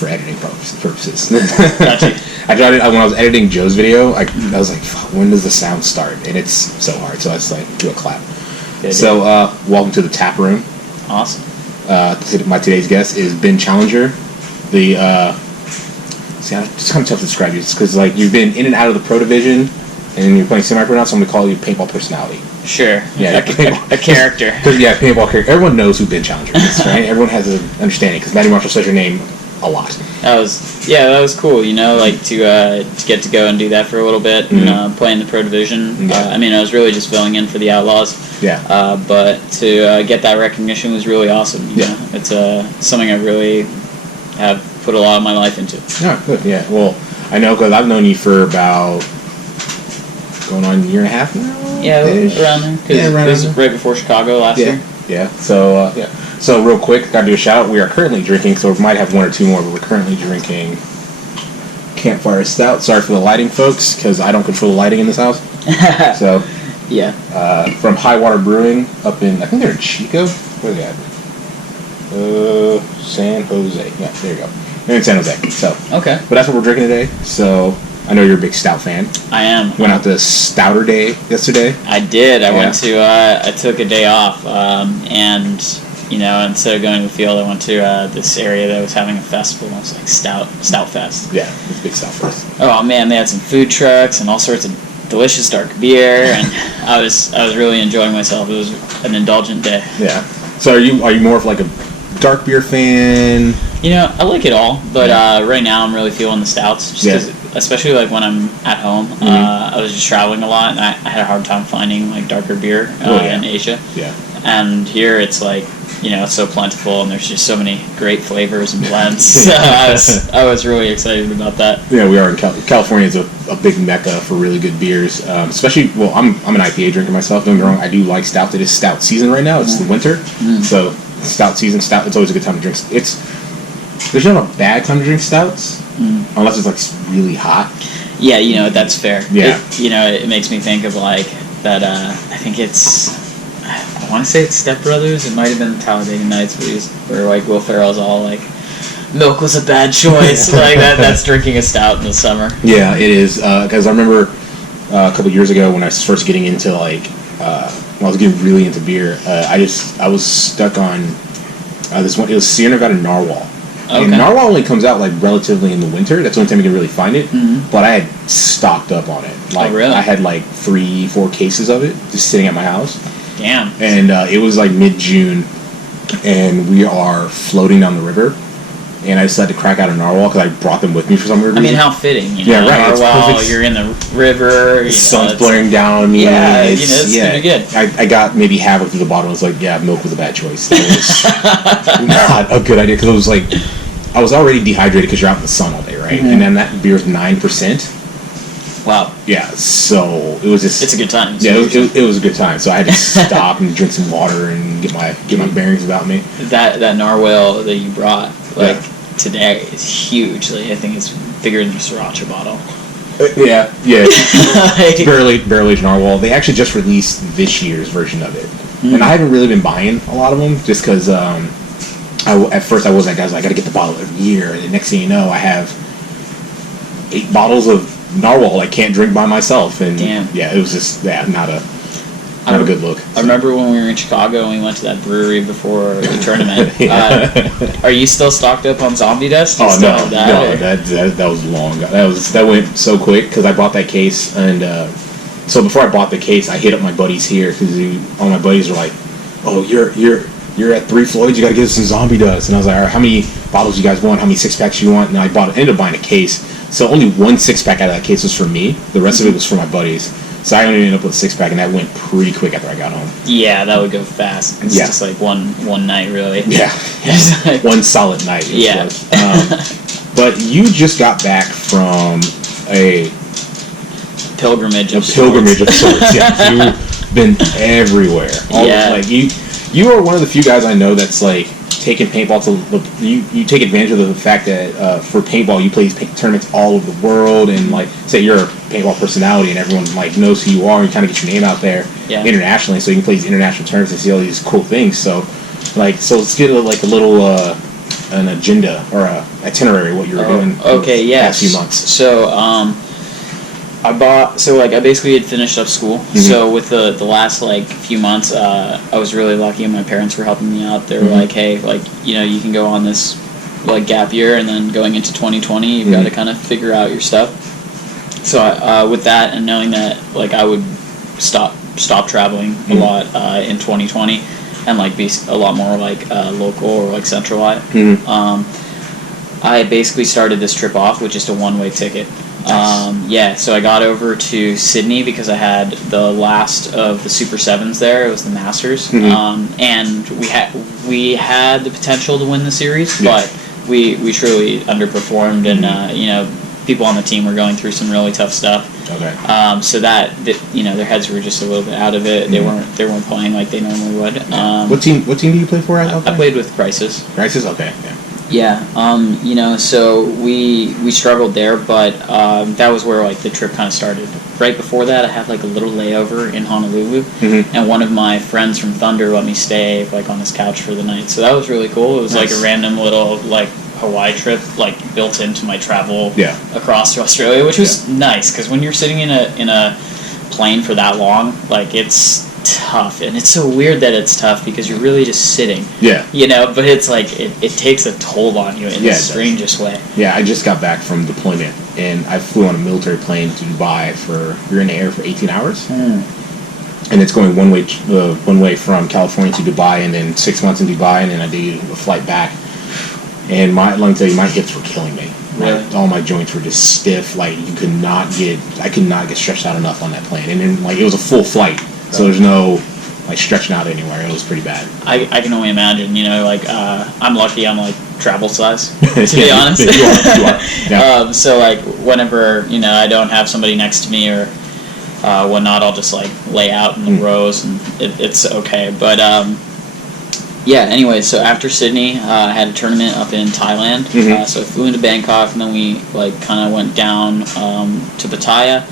for editing purposes. Gotcha. I tried it when I was editing Joe's video. I was like, fuck, when does the sound start? And it's so hard. So I just like do a clap. Good, so welcome to the TapRoom. Awesome. My today's guest is Ben Challenger. See, it's kind of tough to describe you because like you've been in and out of the pro division, and you're playing semi-pro now. So I'm gonna call you paintball personality. Sure. Yeah, a character. Yeah, paintball character. Everyone knows who Ben Challenger is, right? Everyone has an understanding because Matty Marshall says your name a lot. That was cool. You know, like to get to go and do that for a little bit and play in the pro division. Yeah. I mean, I was really just filling in for the Outlaws. Yeah. But to get that recognition was really awesome. You know? It's something I really have put a lot of my life into. Yeah, good. Yeah. Well, I know because I've known you for about going on a year and a half now. Yeah, around there. Because it was right before Chicago last year. Yeah. So So real quick, gotta do a shout out. We are currently drinking, so we might have one or two more, but we're currently drinking Campfire Stout. Sorry for the lighting, folks, because I don't control the lighting in this house. So yeah. From High Water Brewing up in, I think they're in Chico. Where are they at? San Jose. Yeah, there you go. They're in San Jose. So okay. But that's what we're drinking today. So I know you're a big stout fan. I am. Went out to Stouter Day yesterday. I did. I went to. I took a day off, and you know, instead of going to the field, I went to this area that was having a festival. It was like Stout Fest. Yeah, it's a big Stout Fest. Oh man, they had some food trucks and all sorts of delicious dark beer, and I was really enjoying myself. It was an indulgent day. Yeah. So are you more of like a dark beer fan? You know, I like it all, but right now I'm really feeling the stouts, just because, especially like when I'm at home. I was just traveling a lot, and I had a hard time finding like darker beer in Asia. Yeah. And here it's like, you know, it's so plentiful, and there's just so many great flavors and blends. So I was really excited about that. Yeah, we are in California. Is a big mecca for really good beers, especially. Well, I'm an IPA drinker myself. Don't get me wrong, I do like stout. It is stout season right now. It's the winter, so stout season. Stout. It's always a good time to drink. There's not a bad time to drink stouts unless it's like really hot. Yeah, you know, that's fair. Yeah. It makes me think of like that. I think it's. I want to say it's Step Brothers. It might have been Talladega Nights, where like Will Ferrell's all like, "Milk was a bad choice." Like that's drinking a stout in the summer. Yeah, it is. Because I remember a couple years ago when I was first getting into like when I was getting really into beer, I was stuck on this one. It was Sierra Nevada Narwhal. Okay. And Narwhal only comes out like relatively in the winter. That's the only time you can really find it. But I had stocked up on it. Like, really? I had like 3-4 cases of it just sitting at my house. Damn. And it was like mid-June, and we are floating down the river. And I decided to crack out a Narwhal because I brought them with me for some weird reason. I mean, how fitting, you know? Yeah, right. Narwhal, you're in the river. The sun's blaring down on me. Yeah, it's pretty good. I got maybe halfway through the bottle. I was like, yeah, milk was a bad choice. That was not a good idea because it was like, I was already dehydrated because you're out in the sun all day, right? And then that beer is 9%. Wow. Yeah, so it was just... It's a good time. Yeah, it was a good time. So I had to stop and drink some water and get my bearings about me. That Narwhal that you brought, today is huge. Like, I think it's bigger than a Sriracha bottle. Yeah. Barrel-aged Narwhal. They actually just released this year's version of it. And I haven't really been buying a lot of them just because at first I was like, guys, I got to get the bottle every year. And the next thing you know, I have 8 bottles of Narwhal I can't drink by myself. And damn. Yeah, it was just not a good look. I remember when we were in Chicago and we went to that brewery before the tournament. Are you still stocked up on zombie dust? Oh no, that was long. That went so quick because I bought that case, and so before I bought the case, I hit up my buddies here because all my buddies were like, "Oh, you're at 3 Floyds, you got to get us some zombie dust." And I was like, "All right, how many bottles you guys want? How many 6-packs you want?" And I ended up buying a case. So only 1 6-pack out of that case was for me. The rest of it was for my buddies. So I only ended up with a 6-pack, and that went pretty quick after I got home. Yeah, that would go fast. It's just like one night, really. Yeah. One solid night. Yeah. But you just got back from a pilgrimage of sorts. Yeah. You've been everywhere. You are one of the few guys I know that's like taking paintball to you take advantage of the fact that for paintball you play these tournaments all over the world, and like say you're a paintball personality and everyone like knows who you are, and you kind of get your name out there internationally, so you can play these international tournaments and see all these cool things. So let's get a little an agenda or a itinerary what you were doing. Okay, yeah. Past few months. So I basically had finished up school. Mm-hmm. So with the last like few months, I was really lucky, and my parents were helping me out. They were like, hey, like, you know, you can go on this like gap year, and then going into 2020, you've got to kind of figure out your stuff. So with that, and knowing that like I would stop traveling a lot in 2020, and like be a lot more like local or like centralized. I basically started this trip off with just a one-way ticket. Nice. So I got over to Sydney because I had the last of the Super Sevens there. It was the Masters, and we had the potential to win the series, but we truly underperformed, and you know, people on the team were going through some really tough stuff. Okay. So that you know, their heads were just a little bit out of it. They weren't playing like they normally would. What team do you play for? I played with Crisis. Crisis. Okay. Yeah. Yeah, you know, so we struggled there, but that was where like the trip kind of started. Right before that, I had like a little layover in Honolulu, and one of my friends from Thunder let me stay like on his couch for the night. So that was really cool. It was like a random little like Hawaii trip, like built into my travel across to Australia, which was nice because when you're sitting in a plane for that long, like it's tough, and it's so weird that it's tough because you're really just sitting, you know, but it's like it takes a toll on you in the strangest way. I just got back from deployment, and I flew on a military plane to Dubai you're in the air for 18 hours, and it's going one way from California to Dubai, and then 6 months in Dubai, and then I did a flight back, and let me tell you, my hips were killing me. Really? All my joints were just stiff. Like I could not get stretched out enough on that plane, and then like it was a full flight. So there's no like stretching out anywhere. It was pretty bad. I can only imagine. You know, like I'm lucky. I'm like travel size, to be honest. You are. Yeah. So like whenever you know I don't have somebody next to me or whatnot, I'll just like lay out in the rows, and it's okay. But anyway, so after Sydney, I had a tournament up in Thailand. So I flew into Bangkok, and then we like kind of went down to Pattaya.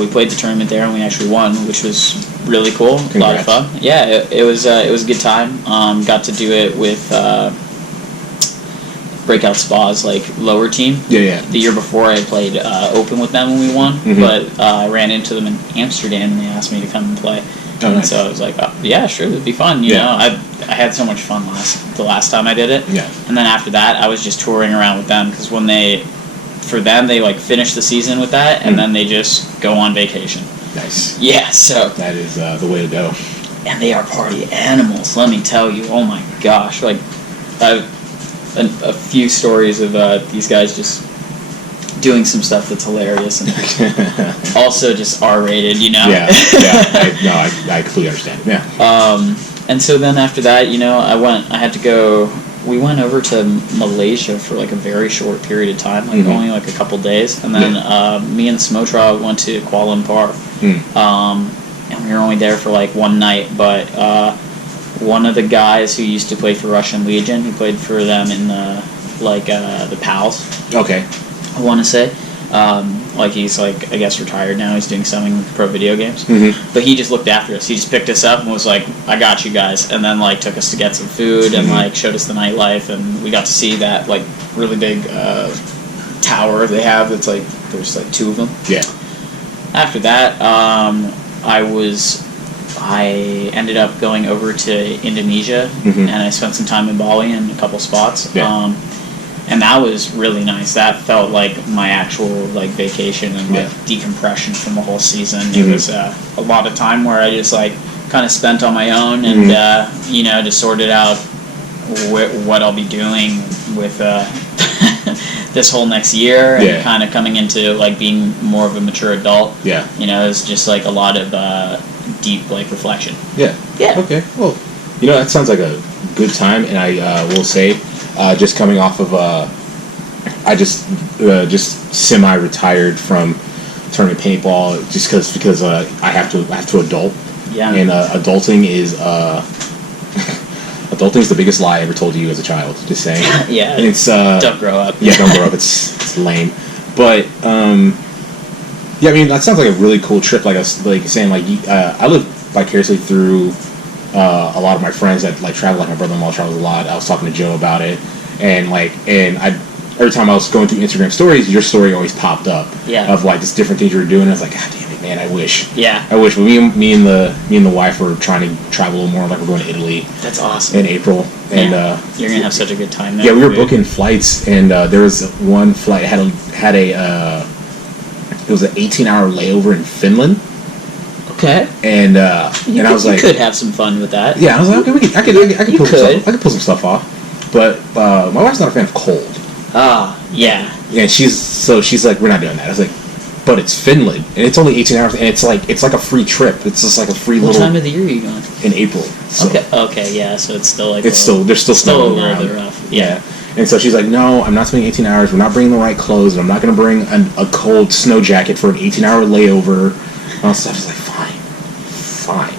We played the tournament there, and we actually won, which was really cool. Congrats. A lot of fun. Yeah, it was a good time. Got to do it with Breakout Spa's like lower team. Yeah. The year before, I played Open with them when we won, but I ran into them in Amsterdam, and they asked me to come and play. And so I was like, yeah, sure, it'd be fun. You know, I had so much fun the last time I did it. Yeah. And then after that, I was just touring around with them because for them, they like finish the season with that, and then they just go on vacation. Nice. Yeah, so that is the way to go. And they are party animals, let me tell you. Oh my gosh, like I've a few stories of these guys just doing some stuff that's hilarious and also just R-rated, you know. I completely understand. Yeah. And so then after that, you know, we went over to Malaysia for like a very short period of time, like only like a couple days, and then me and Smotra went to Kuala Lumpur, and we were only there for like one night, but one of the guys who used to play for Russian Legion, who played for them in the PALs. Okay. I want to say. Like he's like I guess retired now. He's doing something with pro video games. But he just looked after us. He just picked us up and was like, "I got you guys," and then like took us to get some food and like showed us the nightlife, and we got to see that like really big tower they have. That's like there's like two of them. Yeah. After that, I ended up going over to Indonesia, and I spent some time in Bali in a couple spots. Yeah. And that was really nice. That felt like my actual like vacation and like decompression from the whole season. It was a lot of time where I just like kind of spent on my own and you know, just sorted out what I'll be doing with this whole next year and kind of coming into like being more of a mature adult. Yeah. You know, it's just like a lot of deep like reflection. Yeah. Yeah. Okay. Well, you know, that sounds like a good time, and I will say. Just coming off of, I just semi-retired from tournament paintball just because I have to adult. Yeah. And adulting is the biggest lie I ever told you as a child. Just saying. Yeah. And it's don't grow up. Yeah, don't grow up. It's lame. But yeah, I mean that sounds like a really cool trip. Like saying like I live vicariously through. A lot of my friends that like travel, like my brother-in-law travels a lot. I was talking to Joe about it, and every time I was going through Instagram stories, your story always popped up. Yeah. Of like just different things you were doing. I was like, God damn it, man! I wish. Yeah. I wish. But me and the wife were trying to travel a little more. Like we're going to Italy. That's awesome. In April, and you're gonna have such a good time there. Yeah, we were booking flights, and there was one flight had a it was an 18-hour layover in Finland. Okay. And I was like, you could have some fun with that. Yeah, I was like, okay, I could pull some stuff off, but my wife's not a fan of cold. Yeah. Yeah, she's like, we're not doing that. I was like, but it's Finland, and it's only 18 hours, and it's like a free trip. It's just like a free What time of the year are you going? In April. So. Okay, yeah. So it's still like there's still a little bit rough. Yeah. And so she's like, no, I'm not spending 18 hours. We're not bringing the right clothes. And I'm not going to bring a cold snow jacket for an 18-hour layover. And I was like, fine.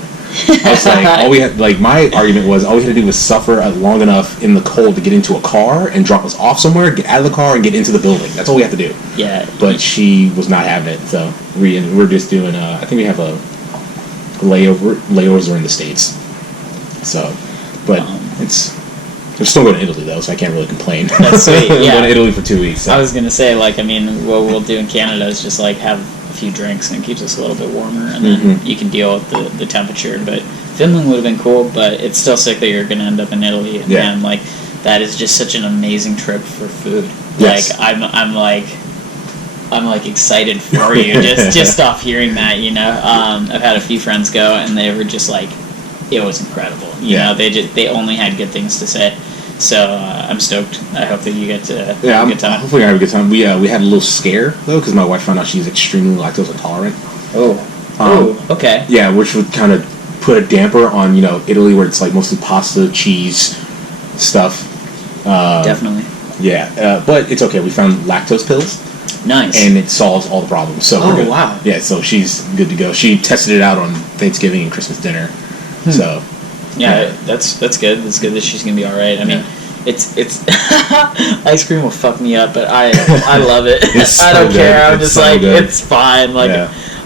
I was like, all we had, like, my argument was all we had to do was suffer long enough in the cold to get into a car and drop us off somewhere, get out of the car, and get into the building. That's all we had to do. Yeah. But she was not having it, so we're just doing. I think we have a layovers are in the States. So, but we're still going to Italy though, so I can't really complain. That's sweet. Yeah. We're going to Italy for 2 weeks. So. I was gonna say, like, I mean, what we'll do in Canada is just like have a few drinks and it keeps us a little bit warmer, and then you can deal with the temperature. But Finland would have been cool, but it's still sick that you're gonna end up in Italy, and like that is just such an amazing trip for food. Yes. Like I'm like excited for you just off hearing that. You know, I've had a few friends go and they were just like, it was incredible. You know, they only had good things to say. So I'm stoked. I hope that you get to have a good time. Hopefully I have a good time. We had a little scare though because my wife found out she's extremely lactose intolerant. Okay. Yeah, which would kind of put a damper on Italy, where it's like mostly pasta, cheese, stuff. Definitely. Yeah, but it's okay. We found lactose pills. Nice. And it solves all the problems. So we're good. Wow. Yeah, so she's good to go. She tested it out on Thanksgiving and Christmas dinner. So. Yeah, that's good. It's good that she's gonna be all right. I mean, it's ice cream will fuck me up, but I love it. I don't care. I'm just like, it's fine. Like,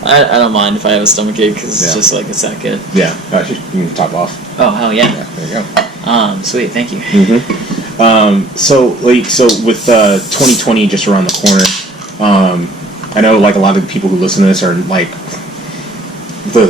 I don't mind if I have a stomachache because it's just like it's that good. Yeah, you can top off. Oh hell yeah. There you go. Sweet, thank you. So with 2020 just around the corner, I know like a lot of the people who listen to this are like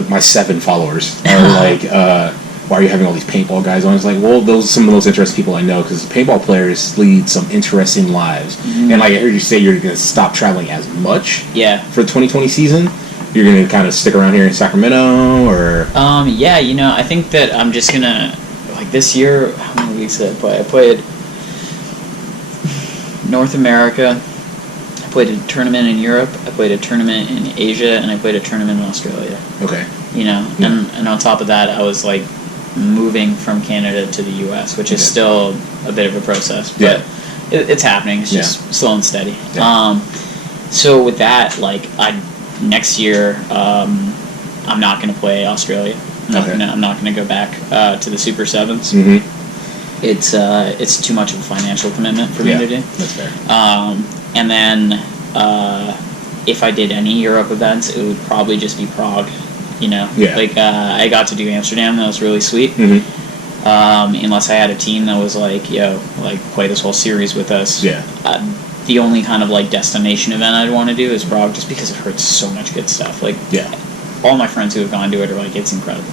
my 7 followers are like. Why are you having all these paintball guys on? It's like, well, those are some of the most interesting people I know because paintball players lead some interesting lives. And like I heard you say you're going to stop traveling as much for the 2020 season. You're going to kind of stick around here in Sacramento or... Yeah, I think that I'm just going to... Like this year, how many weeks did I play? I played North America. I played a tournament in Europe. I played a tournament in Asia. And I played a tournament in Australia. Okay. And on top of that, I was like... moving from Canada to the U.S., which is still a bit of a process, but it's happening. It's just slow and steady. Yeah. So with that, like next year, I'm not going to play Australia. I'm not going to go back to the Super Sevens. It's too much of a financial commitment for me to do. That's fair. And then if I did any Europe events, it would probably just be Prague. Like I got to do Amsterdam. That was really sweet. Unless I had a team that was like, play this whole series with us. The only kind of like destination event I'd want to do is Prague, just because it hurts so much good stuff. Like, all my friends who have gone to it are like, it's incredible.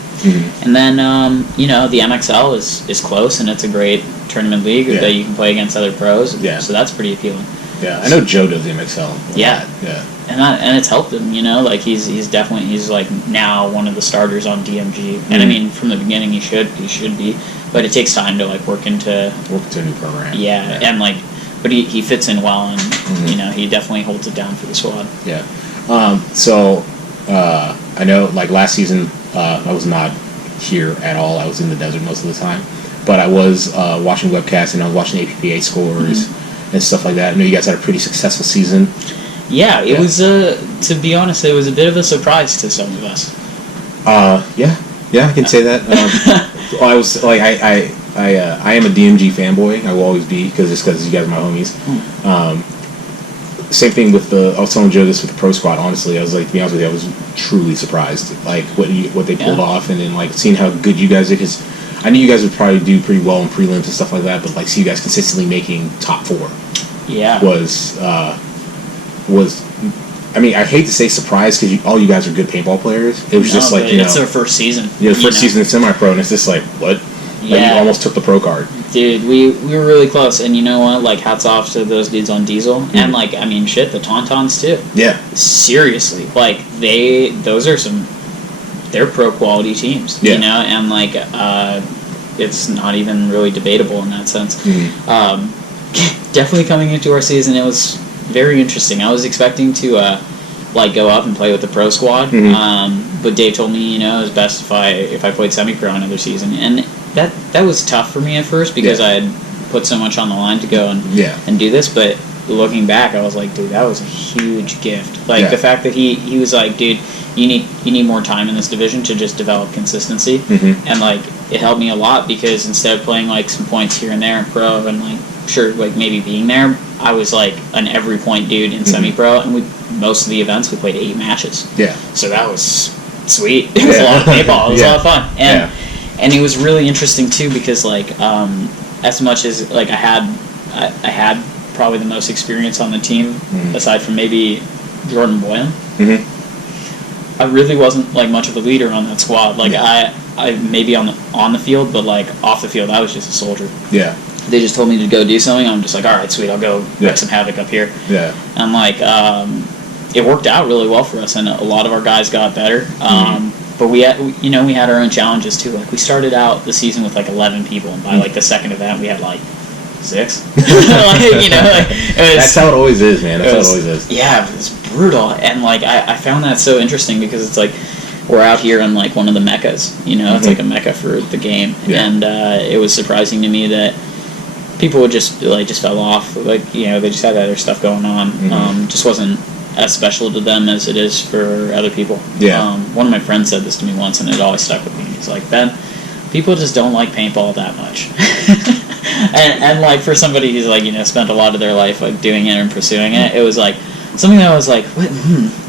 And then, the MXL is close, and it's a great tournament league that you can play against other pros. So that's pretty appealing. Yeah, I know Joe does the MXL. Yeah. And it's helped him, like he's like now one of the starters on DMG. And I mean, from the beginning he should be, but it takes time to like work into a new program. And like, but he fits in well, and he definitely holds it down for the squad. I know like last season I was not here at all. I was in the desert most of the time, but I was watching webcasts and I was watching APPA scores and stuff like that. I know you guys had a pretty successful season. Yeah, it was, to be honest, it was a bit of a surprise to some of us. I can say that. I was, like, I am a DMG fanboy. I will always be, because you guys are my homies. Same thing with I was telling Joe this with the Pro Squad, honestly. I was like, to be honest with you, I was truly surprised, like, what they pulled off, and then, like, seeing how good you guys did, because I knew you guys would probably do pretty well in prelims and stuff like that, but like see you guys consistently making top 4 was I mean, I hate to say surprised because all you guys are good paintball players. It was just like, it's their first season. Yeah, the first season of semi-pro, and it's just like, what? Yeah. Like, you almost took the pro card. Dude, we were really close, and you know what? Like, hats off to those dudes on Diesel, and like, I mean, shit, the Tauntauns too. Yeah. Seriously, like they're pro quality teams, you know, and like, it's not even really debatable in that sense. Definitely coming into our season, it was very interesting. I was expecting to like go up and play with the pro squad, but Dave told me, you know, it was best if I played semi-pro another season, and that was tough for me at first because I had put so much on the line to go and do this. But looking back, I was like, dude, that was a huge gift. Like the fact that he was like, dude, you need more time in this division to just develop consistency, and like it helped me a lot because instead of playing like some points here and there in pro and like sure like maybe being there, I was like an every point dude in semi-pro, and most of the events we played 8 matches. Yeah. So that was sweet. It was a lot of paintball. It was a lot of fun, and it was really interesting too because like as much as like I had probably the most experience on the team aside from maybe Jordan Boyan. I really wasn't like much of a leader on that squad. Like I maybe on the field, but like off the field, I was just a soldier. Yeah. They just told me to go do something. I'm just like, all right, sweet, I'll go wreak some havoc up here. Yeah. And like, it worked out really well for us, and a lot of our guys got better. But we had our own challenges too. Like we started out the season with like 11 people, and by like the second event, we had like 6. That's how it always is, man. That's how it always is. Yeah, it was brutal, and like I found that so interesting because it's like we're out here in like one of the meccas. You know, it's like a mecca for the game, and it was surprising to me that people would just fell off. Like, you know, they just had other stuff going on. Just wasn't as special to them as it is for other people. Yeah. One of my friends said this to me once, and it always stuck with me. He's like, Ben, people just don't like paintball that much. and like for somebody who's like, you know, spent a lot of their life like doing it and pursuing it, it was like something that was like, what?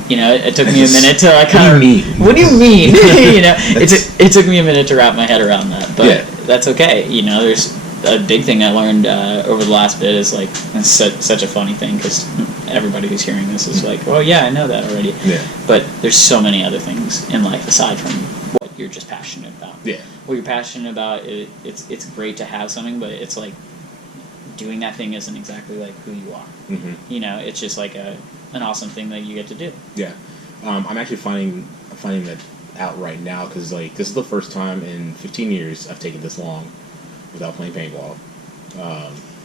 You know, it took me a minute to like kind of. What do you mean? You know, it took me a minute to wrap my head around that, but that's okay. You know, there's a big thing I learned over the last bit is like it's such a funny thing because everybody who's hearing this is like, well, yeah, I know that already. Yeah. But there's so many other things in life aside from what you're just passionate about. Yeah. What you're passionate about, it's great to have something, but it's like doing that thing isn't exactly like who you are. You know, it's just like an awesome thing that you get to do. Yeah. I'm actually finding that out right now because like this is the first time in 15 years I've taken this long without playing paintball.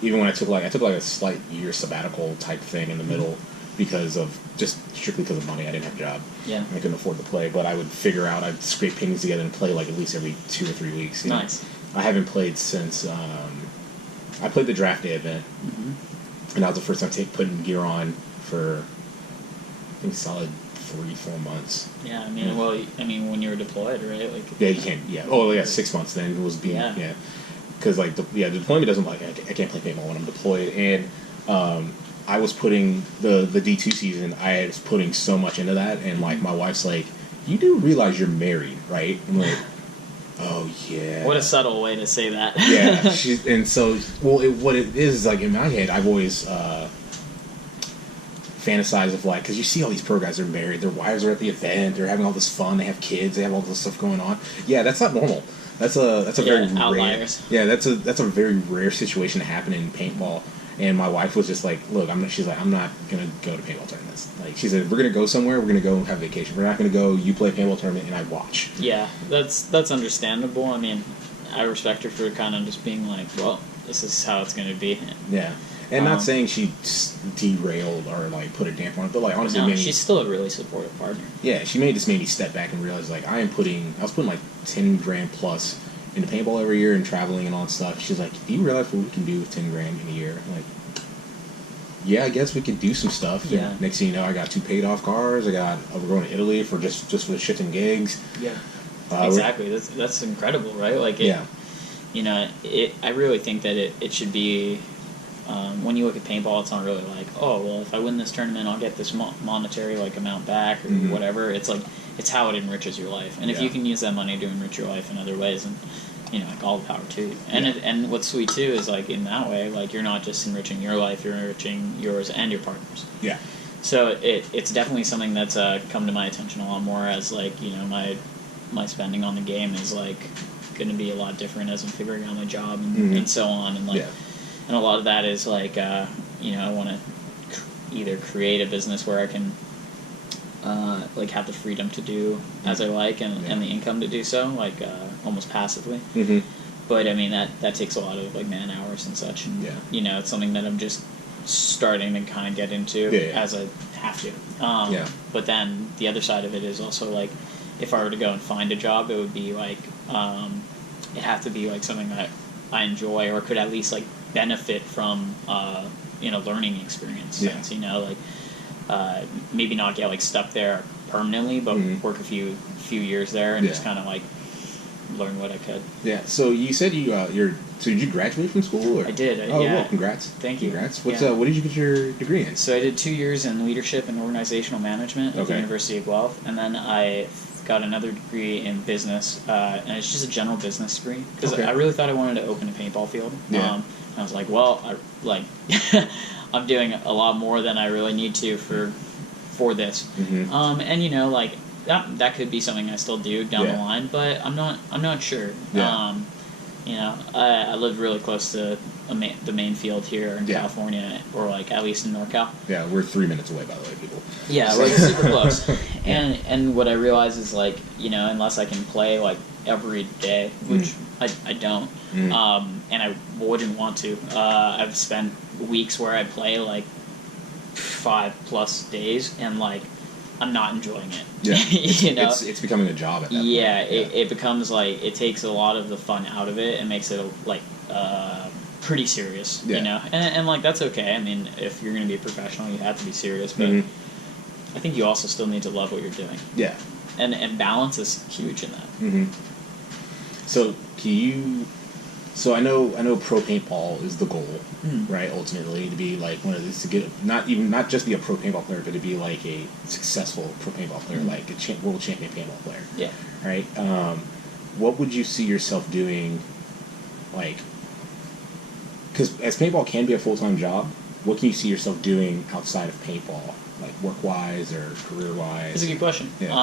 Even when I took a slight year sabbatical type thing in the middle because of strictly because of money. I didn't have a job. Yeah. I couldn't afford to play, but I would figure out, I'd scrape paintings together and play like at least every 2 or 3 weeks. Nice. I haven't played since I played the draft day event, and that was the first time putting gear on for I think solid 3-4 months. Yeah, I mean, when you were deployed, right? Like. Yeah, you can't. Yeah. Oh, yeah, 6 months then it was being. Yeah. Because like the deployment doesn't like I can't play paintball when I'm deployed, and I was putting the D2 season. I was putting so much into that, and like my wife's like, "You do realize you're married, right?" I'm like, "Oh yeah." What a subtle way to say that. Yeah, what it is like in my head, I've always fantasized of like because you see all these pro guys are married, their wives are at the event, they're having all this fun, they have kids, they have all this stuff going on. Yeah, that's not normal. That's a very outliers. Rare. Yeah, that's a very rare situation to happen in paintball. And my wife was just like, "Look, she's like, I'm not gonna go to paintball tournaments. Like, she said, we're gonna go somewhere. We're gonna go have a vacation. We're not gonna go. You play paintball tournament and I watch." Yeah, that's understandable. I mean, I respect her for kind of just being like, "Well, this is how it's gonna be." Yeah. And not saying she derailed or like put a damp on it, but like honestly, no, she's still a really supportive partner. Yeah, she made me step back and realize like I was putting like $10,000 plus into paintball every year and traveling and all that stuff. She's like, "Do you realize what we can do with $10,000 in a year?" I'm like, yeah, I guess we could do some stuff. Yeah. And next thing you know, I got 2 paid off cars. We're going to Italy for just for the shits and gigs. Yeah. Exactly. That's incredible, right? Like you know, I really think that it should be. When you look at paintball, it's not really like, oh, well, if I win this tournament, I'll get this monetary like amount back or whatever. It's like it's how it enriches your life, and if you can use that money to enrich your life in other ways, and like all the power to you. And and what's sweet too is like in that way, like you're not just enriching your life, you're enriching yours and your partners. Yeah. So it's definitely something that's come to my attention a lot more as like my spending on the game is like going to be a lot different as I'm figuring out my job and so on, and like and a lot of that is like I want to either create a business where I can like have the freedom to do as I like and the income to do so, like almost passively. Mm-hmm. But I mean that takes a lot of like man hours and such, and it's something that I'm just starting to kind of get into as I have to. But then the other side of it is also like if I were to go and find a job, it would be like it'd have to be like something that I enjoy or could at least like benefit from learning experience. Yeah. Sense, like maybe not get like stuck there permanently, but work a few years there and just kind of like learn what I could. Yeah. So you said so did you graduate from school? Or? I did. Well, congrats. Thank you. Congrats. What did you get your degree in? So I did 2 years in leadership and organizational management at the University of Guelph, and then I got another degree in business, and it's just a general business degree because I really thought I wanted to open a paintball field. Yeah. And I was like, well, I'm doing a lot more than I really need to for this. Mm-hmm. And like that could be something I still do down the line, but I'm not sure. Yeah. I live really close to the main field here in California, or like at least in NorCal. Yeah, we're 3 minutes away, by the way, people. Yeah, we're super close. And what I realize is like unless I can play like every day, which I don't, and I wouldn't want to. I've spent weeks where I play like 5+ days, and like I'm not enjoying it. Yeah, it's becoming a job at that point. It becomes like it takes a lot of the fun out of it and makes it like pretty serious. And like that's okay. I mean, if you're going to be a professional, you have to be serious, but I think you also still need to love what you're doing. Yeah, and balance is huge in that. Mm-hmm. So So I know pro paintball is the goal, right? Ultimately, to be like one of these, to get not just be a pro paintball player, but to be like a successful pro paintball player, like a world champion paintball player. Yeah. Right. What would you see yourself doing, like? Because as paintball can be a full-time job, what can you see yourself doing outside of paintball, like work-wise or career-wise? That's a good question. Yeah.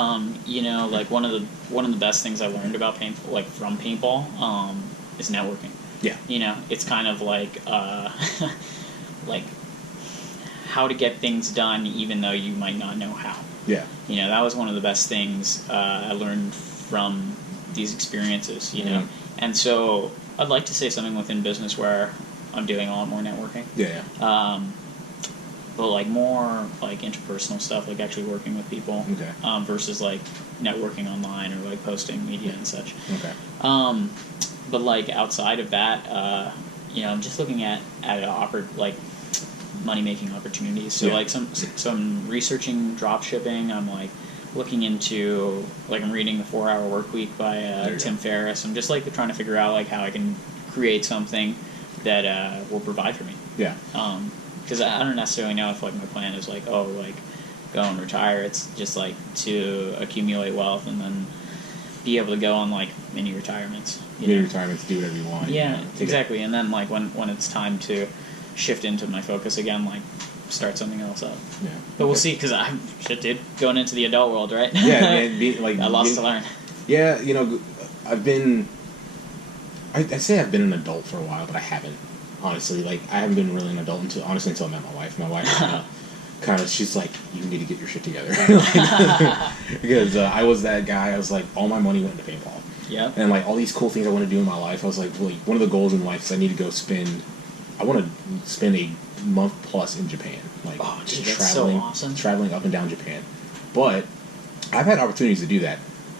Like one of the best things I learned about paintball, like from paintball, is networking. Yeah. It's kind of like like how to get things done even though you might not know how. Yeah. That was one of the best things I learned from these experiences, And so I'd like to say something within business where I'm doing a lot more networking. Yeah. But like more like interpersonal stuff, like actually working with people. Okay. Versus like networking online or like posting media and such. Okay. But like outside of that, I'm just looking at like money making opportunities. So like some researching drop shipping. I'm like looking into like I'm reading The 4-Hour Workweek by Tim Ferriss. I'm just like trying to figure out like how I can create something that will provide for me. Yeah. Because I don't necessarily know if like my plan is like go and retire. It's just like to accumulate wealth and then be able to go on like mini retirements. Mini retirements, do whatever you want. Yeah, exactly. And then like when it's time to shift into my focus again, like start something else up. Yeah. But we'll see, because I'm going into the adult world, right? Yeah, man. Like I lots to learn. Yeah, I'd say I've been an adult for a while, but I haven't. Honestly, like I haven't been really an adult until I met my wife. My wife kind of, she's like, you need to get your shit together. Because I was that guy. I was like, all my money went into paintball. Yeah. And like all these cool things I want to do in my life, I was like, well, one of the goals in life is I need to go I want to spend a month plus in Japan. Like just traveling, so awesome. Traveling up and down Japan. But I've had opportunities to do that.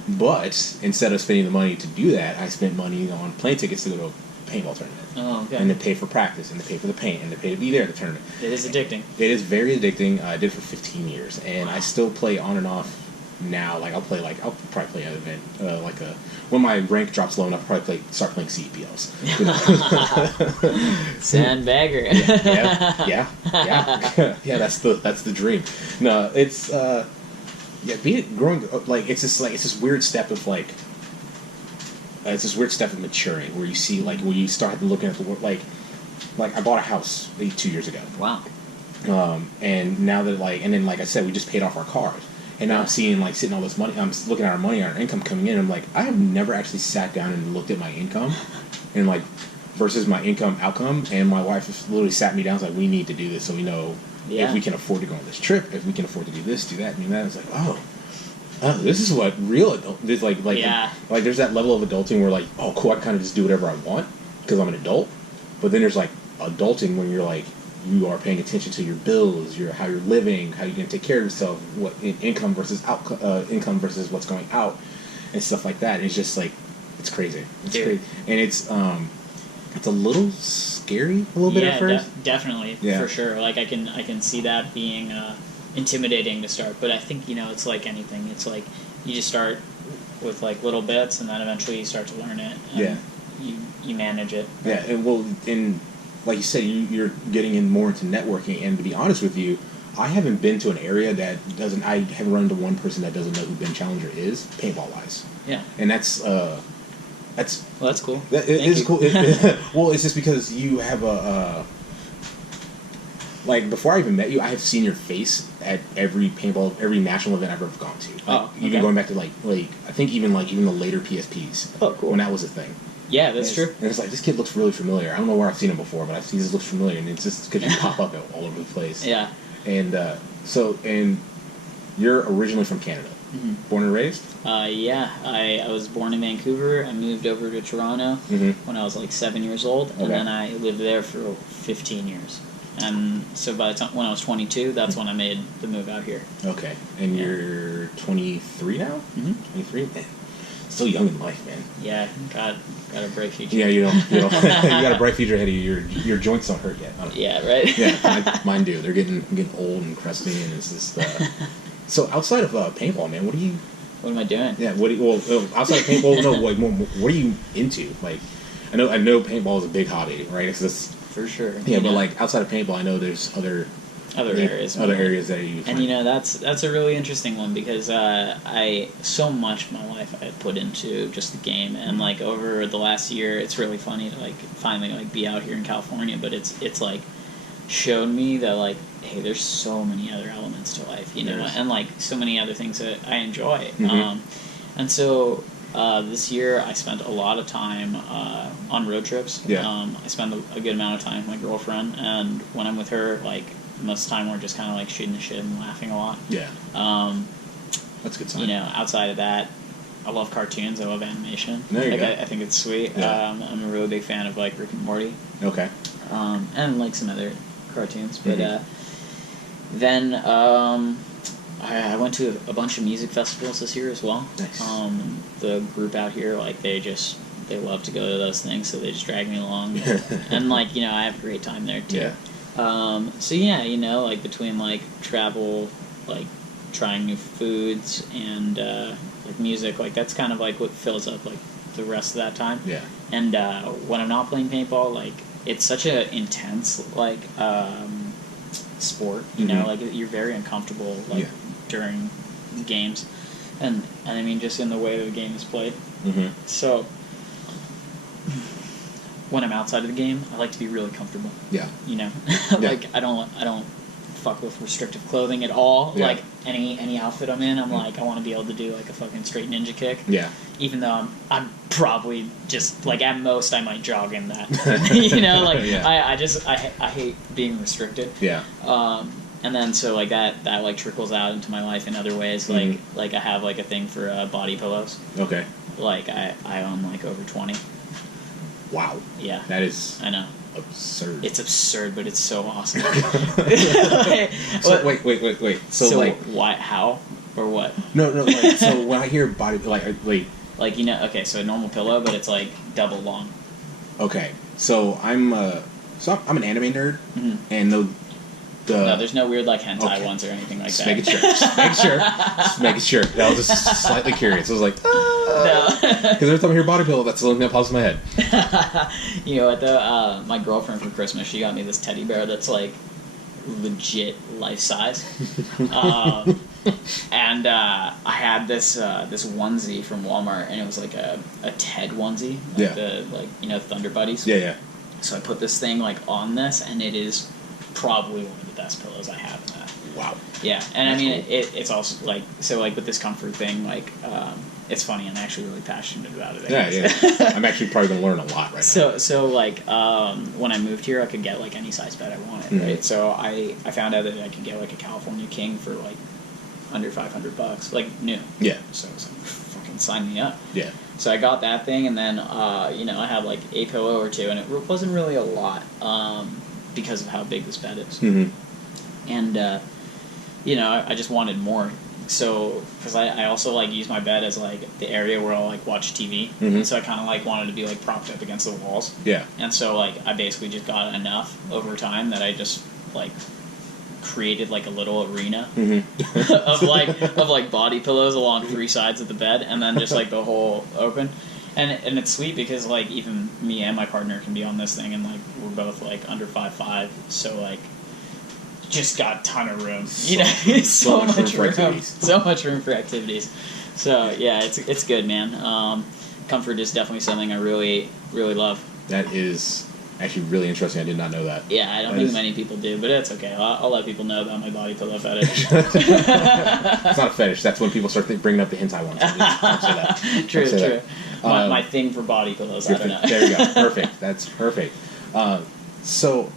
But instead of spending the money to do that, I spent money on plane tickets to go to a paintball tournament. Oh, okay. And to pay for practice, and to pay for the paint, and to pay to be there at the tournament. It is addicting. It is very addicting. I did it for 15 years, and I still play on and off now. Like I'll probably play an event when my rank drops low enough, I'll probably start playing CPLs. Sandbagger. Yeah. That's the dream. No, it's growing like it's this weird step of like it's this weird stuff of maturing where you see like when you start looking at the world like I bought a house like 2 years ago. Wow. And now that and then like I said, we just paid off our cars, and now I'm seeing like sitting all this money. I'm looking at our money, our income coming in. And I'm like, I have never actually sat down and looked at my income, and like versus my income outcome. And my wife literally sat me down. And was like, we need to do this so we know if we can afford to go on this trip, if we can afford to do this, do that, and do that. It's like, oh, this is what real adult. There's like there's that level of adulting where like, oh, cool, I kind of just do whatever I want because I'm an adult. But then there's like adulting when you're like, you are paying attention to your bills, how you're living, how you're going to take care of yourself, what income versus income versus what's going out, and stuff like that. And it's just like, it's crazy. It's crazy, and it's a little scary a little bit at first. Definitely, for sure. Like I can see that being intimidating to start, but I think it's like anything. It's like you just start with like little bits, and then eventually you start to learn it. And you manage it. Yeah, and like you said, you're getting in more into networking, and to be honest with you, I haven't been to an area that doesn't. I haven't run into one person that doesn't know who Ben Challenger is, paintball wise. Yeah, and that's cool. It is cool. Well, it's just because you have like before I even met you, I have seen your face at every national event I've ever gone to. Like, even going back to like I think even the later PSPs. Oh, cool. When that was a thing. Yeah, that's true. And it's like, this kid looks really familiar. I don't know where I've seen him before, but he just looks familiar, and it's just because you pop up all over the place. Yeah. And and you're originally from Canada. Mm-hmm. Born and raised? Yeah. I was born in Vancouver. I moved over to Toronto when I was like 7 years old, and then I lived there for 15 years. And so by the time when I was 22, that's when I made the move out here. Okay. And you're 23 now? Mm-hmm. 23? Man. Still young in life, man. Yeah, got a bright future. Yeah, you got a bright future ahead of you. Your joints don't hurt yet. Yeah, right. Yeah, mine do. They're getting old and crusty, and it's just. So outside of paintball, man, what am I doing? Yeah, outside of paintball, no, like what are you into? Like, I know paintball is a big hobby, right? It's just for sure. Yeah, but like outside of paintball, I know there's other areas that you find. And that's a really interesting one because I so much of my life I had put into just the game, and like over the last year it's really funny to like finally like be out here in California, but it's like showed me that like, hey, there's so many other elements to life, and like so many other things that I enjoy. Mm-hmm. And so this year I spent a lot of time on road trips. I spend a good amount of time with my girlfriend, and when I'm with her, like most of the time we're just kind of like shooting the shit and laughing a lot. Yeah. That's a good sign. Outside of that, I love cartoons. I love animation. There you go. I think it's sweet. Yeah. I'm a really big fan of like Rick and Morty. Okay. And like some other cartoons, but then I went to a bunch of music festivals this year as well. Nice. The group out here, like they love to go to those things, so they just drag me along, and like I have a great time there too. Yeah. So yeah, like between like travel, like trying new foods and like music, like that's kind of like what fills up like the rest of that time. Yeah. And when I'm not playing paintball, like it's such a intense like sport, like you're very uncomfortable like during games, and I mean just in the way that the game is played. Mm-hmm. So when I'm outside of the game, I like to be really comfortable. Yeah. Like I don't fuck with restrictive clothing at all. Yeah. Like any outfit I'm in, I'm like I want to be able to do like a fucking straight ninja kick. Yeah. Even though I'm probably just like at most I might jog in that. I hate being restricted. Yeah. And then so like that like trickles out into my life in other ways. Like like I have like a thing for body pillows. Okay. Like I own like over 20. Wow. Yeah. That is. I know. Absurd. It's absurd, but it's so awesome. So wait. So like, why? How? Or what? No. Like, so when I hear body, like, okay, so a normal pillow, but it's like double long. Okay, so I'm an anime nerd, and no, there's no weird like hentai ones or anything like that. Just making sure. I was just slightly curious. I was like, no, because every time I hear body pillow, that's the only thing that pops in my head. You know what though? My girlfriend for Christmas, she got me this teddy bear that's like legit life size. And I had this this onesie from Walmart, and it was like a Ted onesie, like the Thunder Buddies. Yeah. So I put this thing like on this, and it is probably one of the best pillows I have in that. Wow. Yeah, and That's I mean cool. it's also like with this comfort thing, like it's funny. I'm actually really passionate about it. Yeah. I'm actually probably gonna learn a lot right now. So like when I moved here, I could get like any size bed I wanted, right? So I found out that I could get like a California King for like under $500, like new. Yeah. So I was like, fucking sign me up. Yeah. So I got that thing, and then I had like a pillow or two, and it wasn't really a lot because of how big this bed is. Mm-hmm. And I just wanted more. So, because I also like use my bed as like the area where I'll like watch TV, and so I kind of like wanted to be like propped up against the walls. Yeah. And so like I basically just got enough over time that I just like created like a little arena of like body pillows along three sides of the bed, and then just like the whole open. And it's sweet because like even me and my partner can be on this thing, and like we're both like under 5'5", so like just got a ton of room. So much room for activities. So yeah, it's good, man. Comfort is definitely something I really really love. That is actually really interesting. I did not know that. Yeah, I don't think many people do, but it's okay. I'll let people know about my body pillow fetish. It's not a fetish. That's when people start bringing up the hentai ones. Don't say that. True. My thing for body pillows. I don't know. There we go. Perfect. That's perfect. So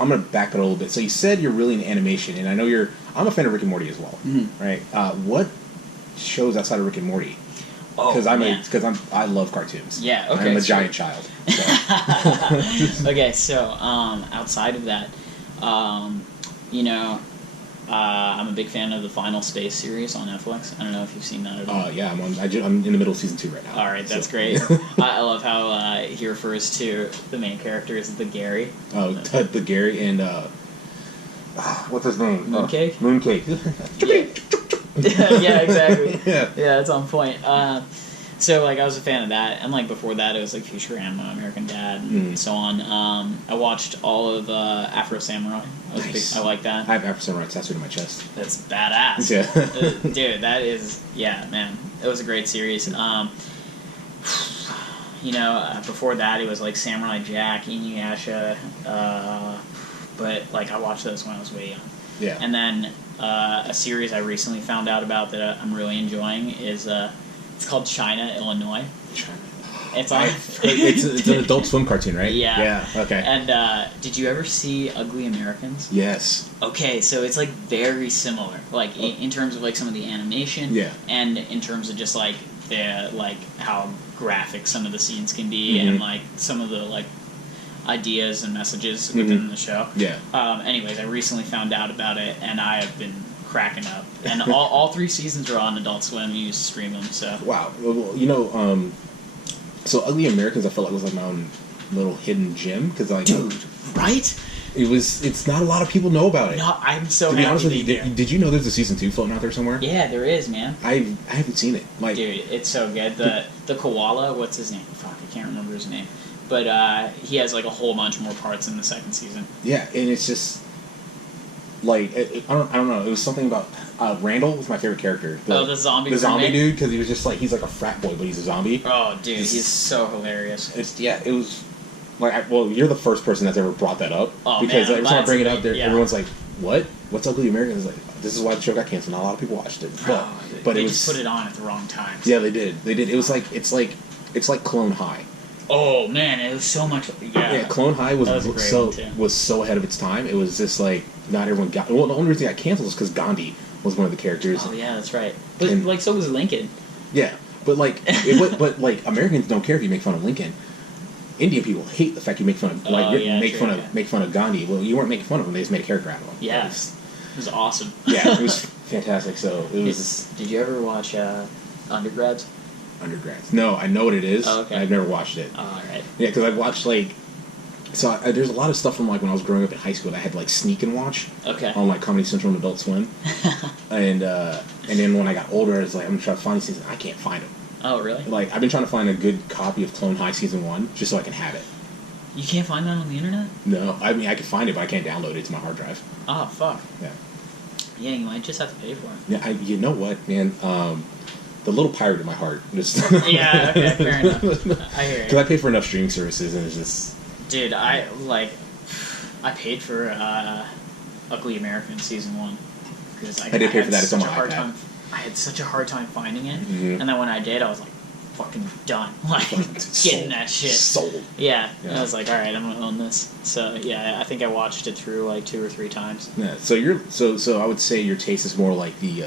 I'm going to back it a little bit. So you said you're really into animation, and I know I'm a fan of Rick and Morty as well, right? What shows outside of Rick and Morty? Because I love cartoons. Yeah. Okay. I'm a giant child. So. Okay. So outside of that, I'm a big fan of the Final Space series on Netflix. I don't know if you've seen that at all. Yeah, I'm in the middle of season 2 right now. All right, that's great. I love how he refers to the main character as the Gary. Oh, the Gary and what's his name? Mooncake. Mooncake. Yeah, exactly. Yeah, it's on point. So like I was a fan of that, and like before that it was like Futurama, American Dad, and so on. I watched all of Afro Samurai. I like that. I have Afro Samurai tattooed on my chest. That's badass. Yeah. Dude, that is man. It was a great series. Before that it was like Samurai Jack, Inuyasha, but like I watched those when I was way young. Yeah. And then a series I recently found out about that I'm really enjoying is it's called China, Illinois. It's on. It's an Adult Swim cartoon, right? Yeah. Yeah. Okay. And did you ever see Ugly Americans? Yes. Okay, so it's like very similar, like in terms of like some of the animation. Yeah. And in terms of just like the like how graphic some of the scenes can be, and like some of the like ideas and messages within the show. Yeah. Anyways, I recently found out about it, and I have been cracking up. And all 3 seasons are on Adult Swim. You used to stream them, so. Wow. Well, so Ugly Americans, I felt like was like my own little hidden gem because like. Dude, right? It's not a lot of people know about it. No, I'm so to be happy honest with you. do. Did you know there's a season 2 floating out there somewhere? Yeah, there is, man. I haven't seen it. Like, dude, it's so good. The koala, what's his name? Fuck, I can't remember his name. But he has like a whole bunch more parts in the 2nd season. Yeah, and it's just like I don't know. It was something about Randall was my favorite character. The zombie. The zombie dude, because he was just like he's like a frat boy, but he's a zombie. Oh, dude, he's so hilarious. It was like you're the first person that's ever brought that up because every time I bring it up, everyone's like, "What? What's Ugly Americans?" Like, this is why the show got canceled. Not a lot of people watched it, but they just put it on at the wrong time. Yeah, they did. It was like it's like Clone High. Oh man, it was so much. Yeah, Clone High was so ahead of its time. It was just like not everyone got. Well, the only reason it got canceled is because Gandhi was one of the characters. Oh yeah, that's right. But like so was Lincoln. Yeah, but like but like Americans don't care if you make fun of Lincoln. Indian people hate the fact you make fun of make fun of Gandhi. Well, you weren't making fun of him; they just made a character out of him. Yeah, it was awesome. Yeah, it was fantastic. So it was. Did you ever watch Undergrads? Undergrads. No, I know what it is. Oh, okay. I've never watched it. Oh, all right. Yeah, because I've watched like. So there's a lot of stuff from like when I was growing up in high school that I had to like sneak and watch. Okay. On like Comedy Central and Adult Swim. and then when I got older, I was like, I'm gonna try to find these things. I can't find them. Oh really? Like I've been trying to find a good copy of Clone High season 1 just so I can have it. You can't find that on the internet? No, I mean I can find it, but I can't download it to my hard drive. Oh fuck. Yeah. Yeah, you might just have to pay for it. Yeah, you know what, man? The little pirate in my heart. Just Yeah, okay, fair enough. I hear Because you. I pay for enough streaming services, and it's just... Dude, I paid for Ugly American season 1 because I did pay had for that. It's on such my a hard iPad. time. I had such a hard time finding it, Mhm. and then when I did, I was like, fucking done. Like getting that shit. Sold. Yeah, and Yeah. I was like, all right, I'm gonna own this. So yeah, I think I watched it through like 2 or 3 times. Yeah. So I would say your taste is more like the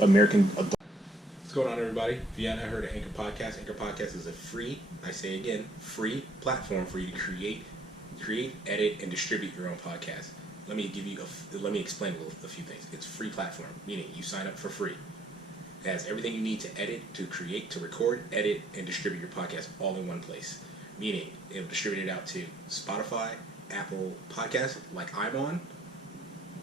American adult. What's going on, everybody? If you haven't heard of Anchor Podcast is a free, I say again, free platform for you to create, edit, and distribute your own podcast. Let me explain a few things. It's a free platform, meaning you sign up for free. It has everything you need to edit, to create, to record, edit, and distribute your podcast all in one place. Meaning, it'll distribute it out to Spotify, Apple Podcasts, like I'm on.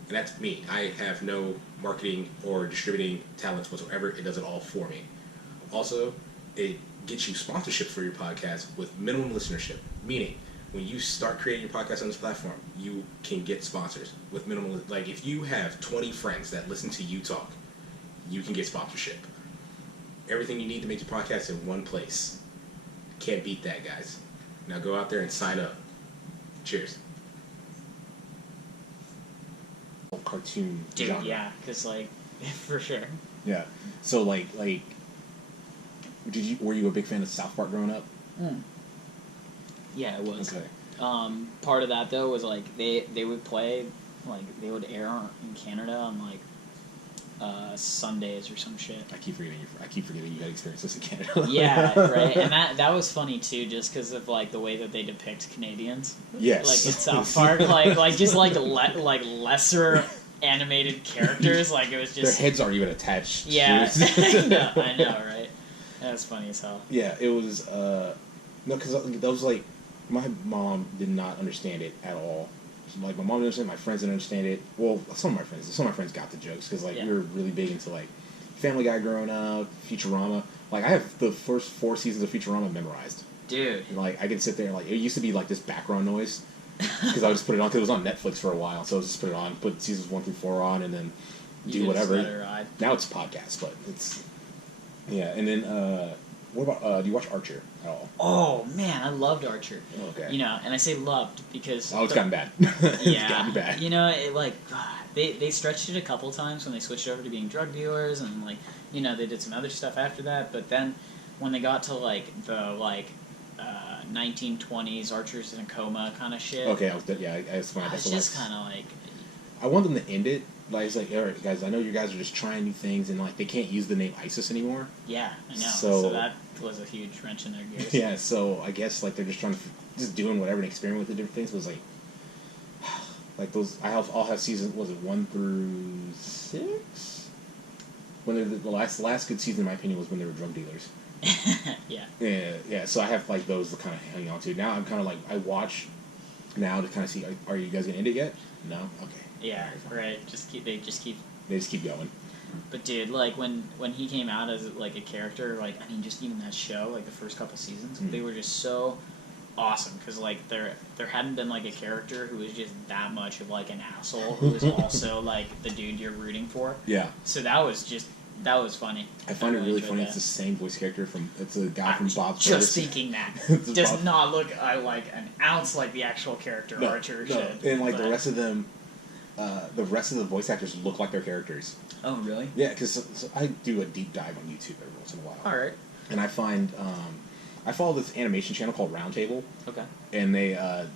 And that's me. I have no marketing or distributing talents whatsoever. It does it all for me. Also, it gets you sponsorship for your podcast with minimum listenership. Meaning, when you start creating your podcast on this platform, you can get sponsors with minimal. Like, if you have 20 friends that listen to you talk, you can get sponsorship. Everything you need to make your podcast in one place. Can't beat that, guys. Now go out there and sign up. Cheers. Cartoon Dude, genre. yeah, because like for sure. Yeah. So like, were you a big fan of South Park growing up? Yeah, it was. Okay. Part of that though was like they would play, like they would air in Canada on like Sundays or some shit. I keep forgetting you had experience this in Canada. Yeah, right. And that was funny too, just because of like the way that they depict Canadians. Yes. Like in South Park, like just like lesser animated characters. Like it was just their heads aren't even attached. Yeah, I know, right? That's funny as hell. Yeah, it was. No, because that was like my mom did not understand it at all. Like my mom didn't understand it, my friends didn't understand it. Well, some of my friends got the jokes because like we were really big into like Family Guy growing up, Futurama. Like I have the first 4 seasons of Futurama memorized. Dude. And, like I could sit there and like it used to be like this background noise because I would just put it on because it was on Netflix for a while, so I would just put it on, put seasons 1 through 4 on, and then do whatever. Just let it ride. Now it's a podcast, but it's and then what about do you watch Archer at all? Oh man, I loved Archer. Okay. You know, and I say loved because It's gotten bad. yeah, It's gotten bad. You know, it like they stretched it a couple times when they switched over to being drug dealers, and like you know they did some other stuff after that. But then when they got to like the 1920s Archers in a coma kind of shit. Okay, I was fine. It's just kind of like I want them to end it. Like it's like, all right, guys, I know you guys are just trying new things, and like they can't use the name ISIS anymore. yeah, I know. So So that was a huge wrench in their gears. Yeah, so I guess like they're just trying to just doing whatever and experimenting with the different things. Was like those. I'll have season. Was it 1 through 6? When they're the last good season in my opinion was when they were drug dealers. Yeah. Yeah. So I have like those to kind of hang on to. Now I'm kind of like I watch now to kind of see. Are you guys gonna end it yet? No. Okay. Yeah. Right. They just keep going. But dude, like when he came out as like a character, like I mean, just even that show, like the first couple seasons, they were just so awesome because like there hadn't been like a character who was just that much of like an asshole who was also like the dude you're rooting for. Yeah. So that was funny. I find it really funny. that. It's the same voice character it's a guy from Bob's Just Burgers. thinking that Does does not look like an ounce like the actual character Archer should. And like but- the rest of them, the rest of the voice actors look like their characters. Oh really? Yeah, because I do a deep dive on YouTube every once in a while. All right. And I find I follow this animation channel called Roundtable. Okay. And they and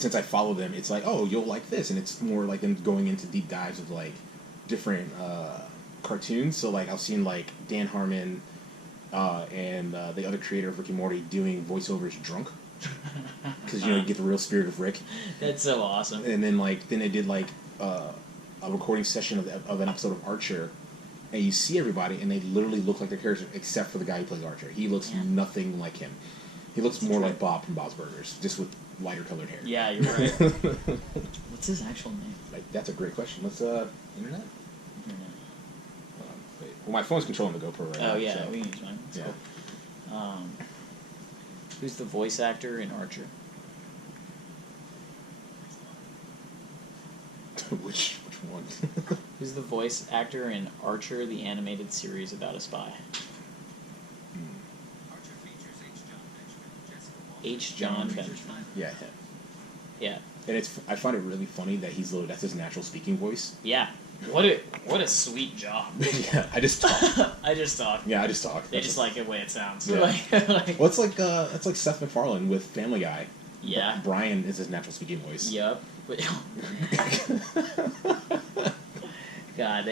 since I follow them, it's like, oh, you'll like this, and it's more like them going into deep dives of like different cartoons. So like I've seen like Dan Harmon and the other creator of Rick and Morty doing voiceovers drunk. Because you get the real spirit of Rick. That's so awesome. And then they did like a recording session of an episode of Archer, and you see everybody, and they literally look like their characters except for the guy who plays Archer. He looks nothing like him. He looks more like Bob from Bob's Burgers, just with lighter colored hair. Yeah, you're right. What's his actual name? Like that's a great question. Let's internet. Wait. Well, my phone's controlling the GoPro right now. Oh yeah, so. we can use mine. That's Yeah. cool. Who's the voice actor in Archer? which one. Who's the voice actor in Archer, the animated series about a spy? H. John Benjamin. Yeah, him. Yeah. And I find it really funny that that's his natural speaking voice. Yeah. What a sweet job. Yeah, I just talk. I just talk. Yeah, I just talk. They just like the way it sounds. Yeah. like, well, it's like Seth MacFarlane with Family Guy. yeah. Brian is his natural speaking voice. Yep. God,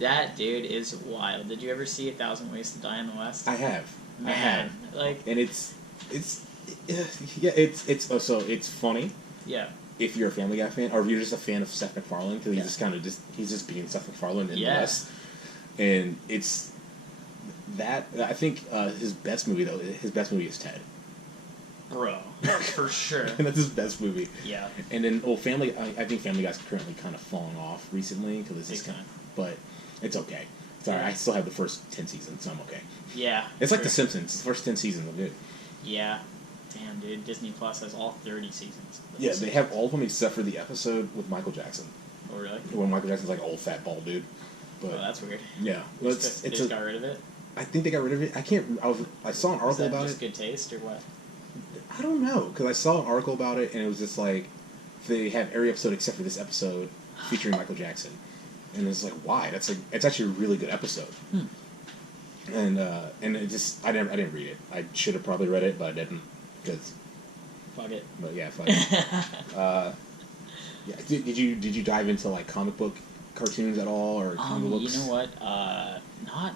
that dude is wild. Did you ever see 1,000 Ways to Die in the West? I have. Man, I have. Like, and it's funny. Yeah. If you're a Family Guy fan, or if you're just a fan of Seth MacFarlane, because he's just being Seth MacFarlane in the West, and it's that I think his best movie is Ted. Bro, for sure. And that's his best movie. Yeah. And then I think Family Guy's currently kind of falling off recently because it's but it's okay. It's alright. I still have the first 10 seasons, so I'm okay. Yeah. It's like The Simpsons. The first 10 seasons are good. Yeah. Damn, dude. Disney Plus has all 30 seasons. Yeah, they have all of them except for the episode with Michael Jackson. Oh, really? When Michael Jackson's like old fat bald dude. But, that's weird. Yeah. They just got rid of it? I think they got rid of it. I saw an article about it. Is that just good taste or what? I don't know, because I saw an article about it and it was just like they have every episode except for this episode featuring Michael Jackson. And it's like, why? That's like it's actually a really good episode. And it just I didn't read it. I should have probably read it, but I didn't because fuck it. But yeah, fuck it. Yeah. Did you dive into like comic book cartoons at all or comic books? You know what?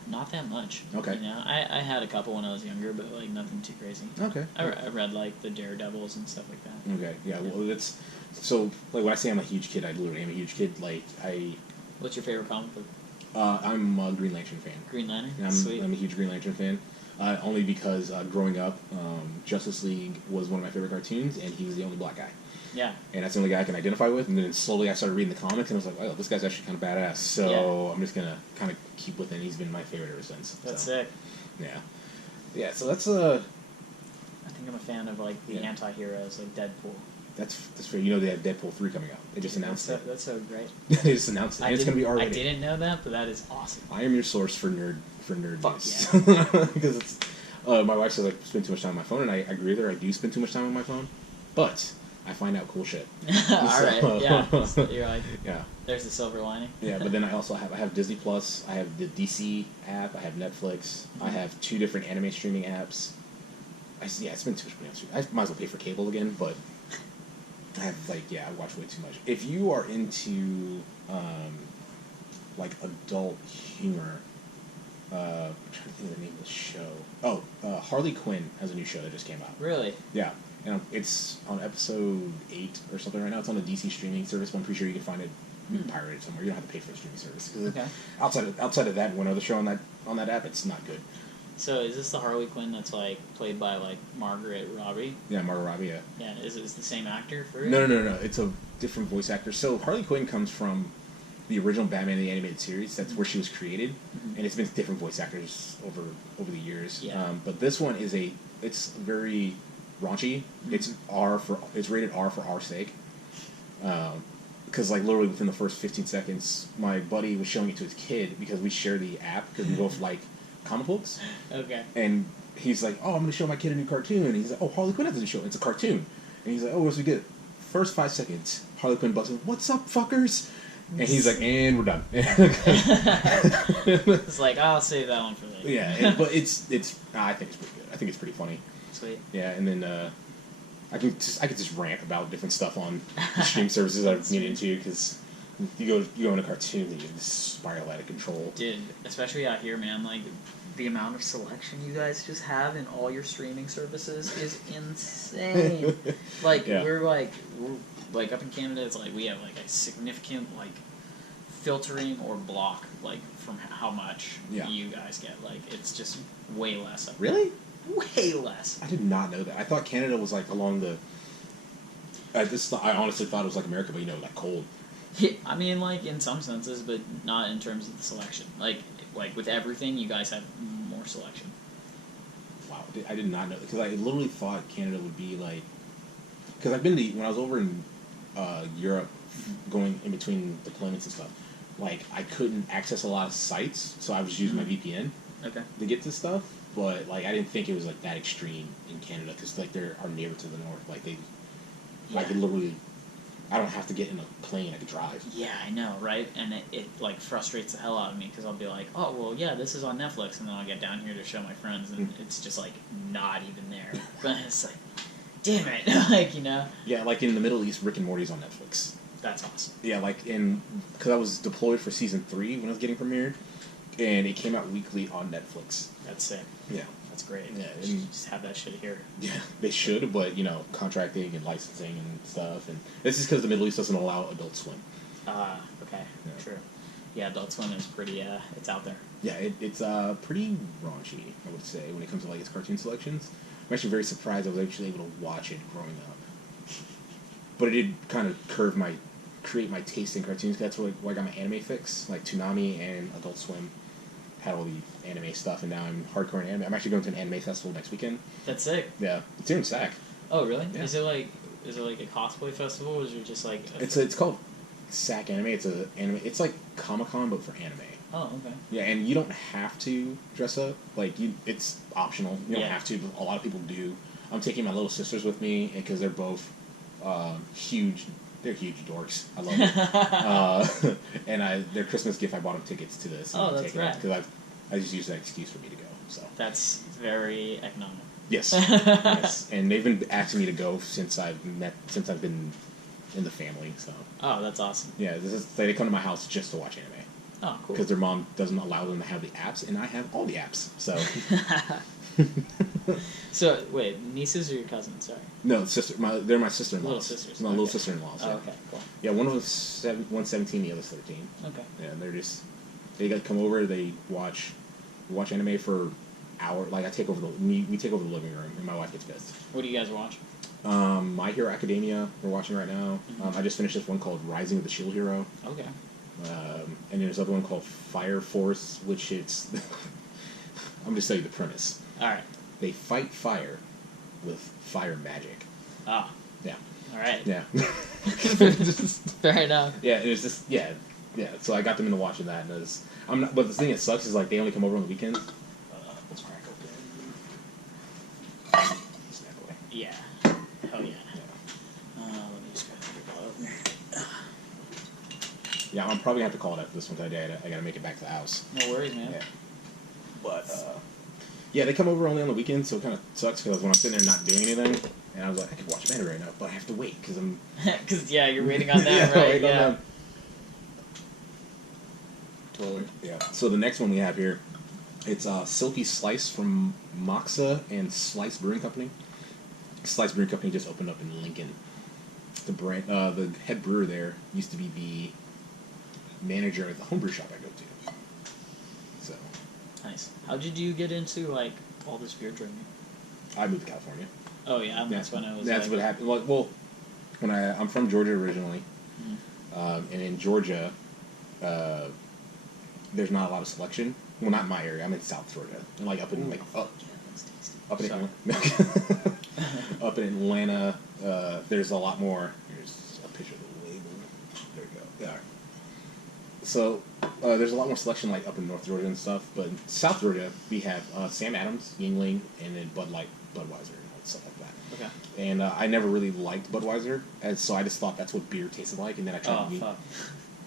Not that much. Okay. You know, I had a couple when I was younger, but like nothing too crazy. Okay. I read like the Daredevils and stuff like that. Okay. Yeah. Well, that's so like when I say I'm a huge kid, I literally am a huge kid. Like What's your favorite comic book? I'm a Green Lantern fan. Green Lantern? Sweet. I'm a huge Green Lantern fan. Only because growing up, Justice League was one of my favorite cartoons, and he was the only black guy. Yeah. And that's the only guy I can identify with. And then slowly I started reading the comics, and I was like, oh, this guy's actually kind of badass. So I'm just going to kind of keep with him. He's been my favorite ever since. That's sick. Yeah. Yeah, so that's I think I'm a fan of like the anti-heroes, like Deadpool. That's fair. You know they have Deadpool 3 coming out. They just announced it. That's so great. They just announced it. And it's going to be R-rated. I didn't know that, but that is awesome. I am your source for nerd Fuck news. yeah. Because it's my wife says I spend too much time on my phone, and I agree with her. I do spend too much time on my phone, but I find out cool shit. Alright, yeah. So you're like, yeah. There's the silver lining. Yeah, but then I also have Disney Plus, I have the DC app, I have Netflix, I have 2 different anime streaming apps. I spend too much money on streaming. I might as well pay for cable again, but I have I watch way too much. If you are into like adult humor, I'm trying to think of the name of the show. Harley Quinn has a new show that just came out. Really? Yeah. And it's on episode 8 or something right now. It's on the DC streaming service, but I'm pretty sure you can find it pirated somewhere. You don't have to pay for a streaming service. Okay. Outside of that and one other show on that app, it's not good. So is this the Harley Quinn that's like played by like Margaret Robbie? Yeah, Margot Robbie. Yeah. Yeah. Is it the same actor for it? No. It's a different voice actor. So Harley Quinn comes from the original Batman the Animated Series. That's where she was created, and it's been different voice acters over the years. Yeah. But this one it's very raunchy. It's rated R for our sake. Because literally within the first 15 seconds, my buddy was showing it to his kid because we share the app because we both like comic books. Okay. And he's like, "Oh, I'm going to show my kid a new cartoon." And he's like, "Oh, Harley Quinn has a new show. It's a cartoon." And he's like, "Oh, what's we get?" First 5 seconds, Harley Quinn busts in, "What's up, fuckers?" And he's like, "And we're done." It's like, I'll save that one for later. Yeah, but it's I think it's pretty good. I think it's pretty funny. Sweet. Yeah, and then I could just rant about different stuff on the stream services I've been into because you go in a cartoon and you just spiral out of control. Dude, especially out here, man. Like the amount of selection you guys just have in all your streaming services is insane. We're up in Canada. It's like we have like a significant like filtering or block from how much you guys get. Like it's just way less. Really? Way less. I did not know that. I thought Canada was along the. I honestly thought it was like America, but like cold. Yeah, I mean, in some senses, but not in terms of the selection. Like with everything, you guys have more selection. Wow, I did not know because I literally thought Canada would be because I've been to when I was over in Europe going in between deployments and stuff, like I couldn't access a lot of sites, so I was using my VPN Okay. to get to stuff. But like I didn't think it was like that extreme in Canada because like they're our neighbor to the north. Like I could literally, I don't have to get in a plane. I could drive. Yeah, I know, right? And it like frustrates the hell out of me because I'll be like, oh well, yeah, this is on Netflix, and then I'll get down here to show my friends, and it's just like not even there. But it's like, damn it, like Yeah, like in the Middle East, Rick and Morty's on Netflix. That's awesome. Yeah, like because I was deployed for season 3 when it was getting premiered, and it came out weekly on Netflix. That's sick. Yeah. That's great. Yeah, You should just have that shit here. Yeah, they should, but contracting and licensing and stuff, and this is because the Middle East doesn't allow Adult Swim. Okay, Yeah. true. Yeah, Adult Swim is pretty, it's out there. Yeah, it's pretty raunchy, I would say, when it comes to like its cartoon selections. I'm actually very surprised I was actually able to watch it growing up. But it did kind of create my taste in cartoons. That's where I got my anime fix, like Toonami and Adult Swim had all the anime stuff, and now I'm hardcore in anime. I'm actually going to an anime festival next weekend. That's sick. Yeah, it's here in Sac. Oh, really? Yeah. Is it like a cosplay festival, or is it just like? It's called Sac Anime. It's a anime. It's like Comic-Con but for anime. Oh, okay. Yeah, and you don't have to dress up. Like it's optional. You don't have to. But a lot of people do. I'm taking my little sisters with me because they're both huge. They're huge dorks. I love it. And their Christmas gift, I bought them tickets to this. Oh, that's right. Because I just used that excuse for me to go. So that's very economical. Yes, yes. And they've been asking me to go since I've been in the family. So. Oh, that's awesome. Yeah, they come to my house just to watch anime. Oh, cool. Because their mom doesn't allow them to have the apps, and I have all the apps. So. So wait, nieces or your cousins? Sorry. No, they're my sister-in-laws. Little sisters. My little sister-in-laws. Oh, Yeah. okay, cool. Yeah, one's 17, the other's 13. Okay. Yeah, they got to come over. They watch anime for an hour. Like we take over the living room, and my wife gets pissed. What do you guys watch? My Hero Academia we're watching right now. Mm-hmm. I just finished this one called Rising of the Shield Hero. Okay. And there's another one called Fire Force, which it's. I'm just telling you the premise. All right. They fight fire with fire magic. Ah. Yeah. All right. Yeah. Fair enough. Yeah, it was just yeah. So I got them into watching that, and but the thing that sucks is like they only come over on the weekends. Let's crack open. Snap away. Yeah. Hell yeah. Let me just grab your bottle. Yeah, I'm probably gonna have to call it after this one today. I gotta make it back to the house. No worries, man. Yeah. But yeah, they come over only on the weekends, so it kind of sucks because when I'm sitting there not doing anything, and I was like, I could watch anime right now, but I have to wait because I'm. Because you're waiting on them, right? Yeah. Totally. Yeah. So the next one we have here, it's Silky Slice from Moxa and Slice Brewing Company. Slice Brewing Company just opened up in Lincoln. The head brewer there used to be the manager at the homebrew shop I go to. So. Nice. How did you get into like all this beer drinking? I moved to California. Oh yeah, that's when I was. That's what happened. Well, when I'm from Georgia originally, and in Georgia, there's not a lot of selection. Well, not in my area. I'm in South Georgia, and like up in Yeah, that's tasty. up in up in Atlanta, there's a lot more. Here's a picture of the label. There you go. Yeah. So there's a lot more selection like up in North Georgia and stuff, but in South Georgia we have Sam Adams, Yingling, and then Bud Light, Budweiser, and stuff like that. Okay. And I never really liked Budweiser, and so I just thought that's what beer tasted like. And then I tried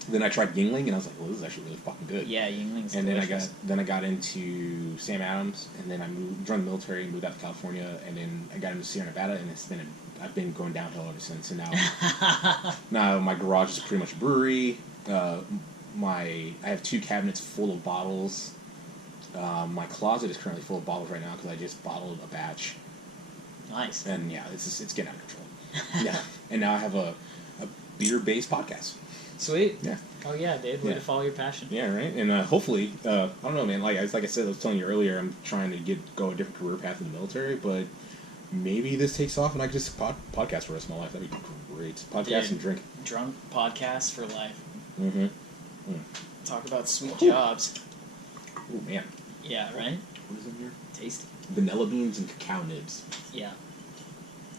Then I tried Yingling, and I was like, "Well, this is actually really fucking good." Yeah, Yingling's And delicious. then I got into Sam Adams, and then I joined the military, moved out to California, and then I got into Sierra Nevada, and I've been going downhill ever since. And now my garage is pretty much a brewery. I have 2 cabinets full of bottles. My closet is currently full of bottles right now because I just bottled a batch. Nice. And yeah, it's getting out of control. Yeah, and now I have a beer-based podcast. Sweet. Yeah. Oh yeah, Dave. Way to follow your passion. Yeah, right. And hopefully, I don't know, man. Like I said, I was telling you earlier, I'm trying to go a different career path in the military, but maybe this takes off and I can just podcast for the rest of my life. That'd be great. Podcast and drink. Drunk podcast for life. Mm-hmm. Talk about sweet jobs. Oh man. Yeah. Right. What is in here? Tasty. Vanilla beans and cacao nibs. Yeah.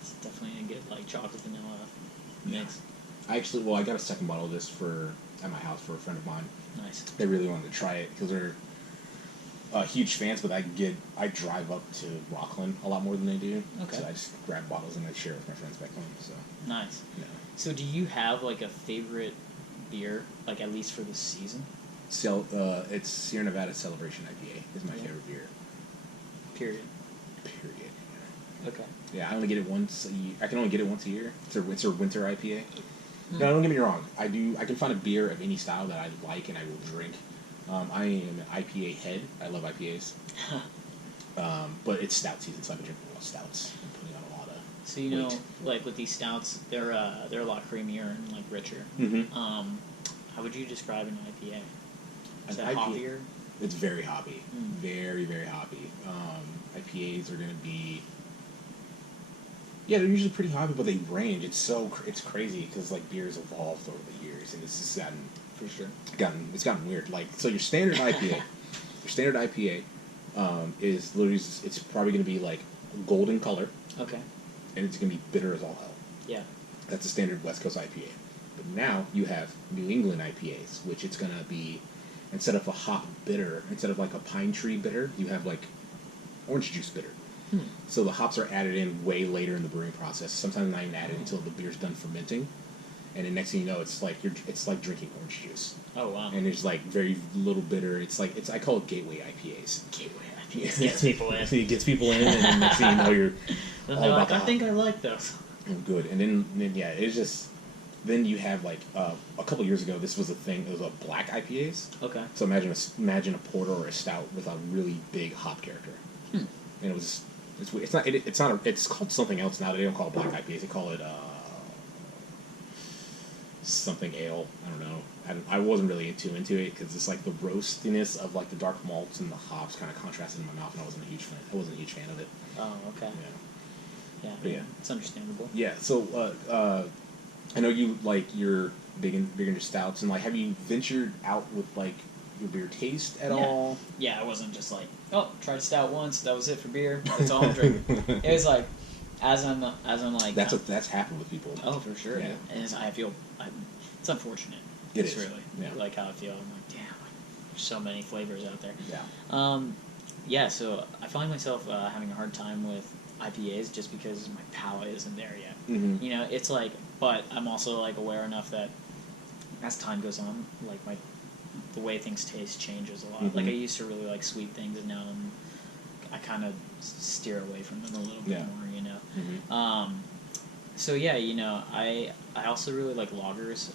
It's definitely a good like chocolate vanilla mix. I got a second bottle of this at my house for a friend of mine. Nice. They really wanted to try it because they're huge fans, but I drive up to Rockland a lot more than they do. Okay. So I just grab bottles and I share it with my friends back home. So Nice. yeah. So do you have like a favorite beer, like at least for the season? It's Sierra Nevada Celebration IPA is my favorite beer. Period. Yeah. Okay. Yeah, I only get it once a year. I can only get it once a year. It's a winter IPA. No, don't get me wrong. I can find a beer of any style that I like and I will drink. I am an IPA head. I love IPAs. But it's stout season, so I've been drinking a lot of stouts and putting on a lot of So you know, like with these stouts, they're a lot creamier and like richer. Mm-hmm. How would you describe an IPA? Is An that IPA hoppier? It's very hoppy. Mm. Very, very hoppy. IPAs are going to be... Yeah, they're usually pretty hoppy, but they range. It's crazy because like beer's evolved over the years, and it's just gotten weird. Like, so your standard IPA, is literally it's probably going to be like golden color. Okay. And it's going to be bitter as all hell. Yeah. That's a standard West Coast IPA. But now you have New England IPAs, which it's going to be, instead of a hop bitter, instead of like a pine tree bitter, you have like orange juice bitter. So the hops are added in way later in the brewing process. Sometimes not even added until the beer's done fermenting. And then next thing you know, it's like drinking orange juice. Oh wow! And there's like very little bitter. I call it gateway IPAs. Gateway IPAs gets people in. It gets people in, and then next thing you know, you're all about I think I like those. Good. And then yeah, it's just then you have like a couple years ago, this was a thing. It was a black IPAs. Okay. So imagine a porter or a stout with a really big hop character. And it was. It's called something else now. They don't call it black IPAs. They call it something ale. I don't know. I wasn't really into it because it's like the roastiness of like the dark malts and the hops kind of contrasted in my mouth, and I wasn't a huge fan of it. Oh, okay. Yeah. It's understandable. Yeah. So I know you're big into stouts, and like, have you ventured out with like your beer taste at all? Yeah, I wasn't just like, tried a stout once, that was it for beer. That's all I'm drinking. It was like, as I'm like, that's happened with people. Oh, for sure. Yeah. And it's it's unfortunate. It's really like how I feel. I'm like, damn, there's so many flavors out there. Yeah. So I find myself having a hard time with IPAs just because my palate isn't there yet. Mm-hmm. You know, it's like, but I'm also like aware enough that as time goes on, like the way things taste changes a lot. Mm-hmm. Like I used to really like sweet things, and now I kind of steer away from them a little bit more. You know. Mm-hmm. So yeah, you know, I also really like lagers.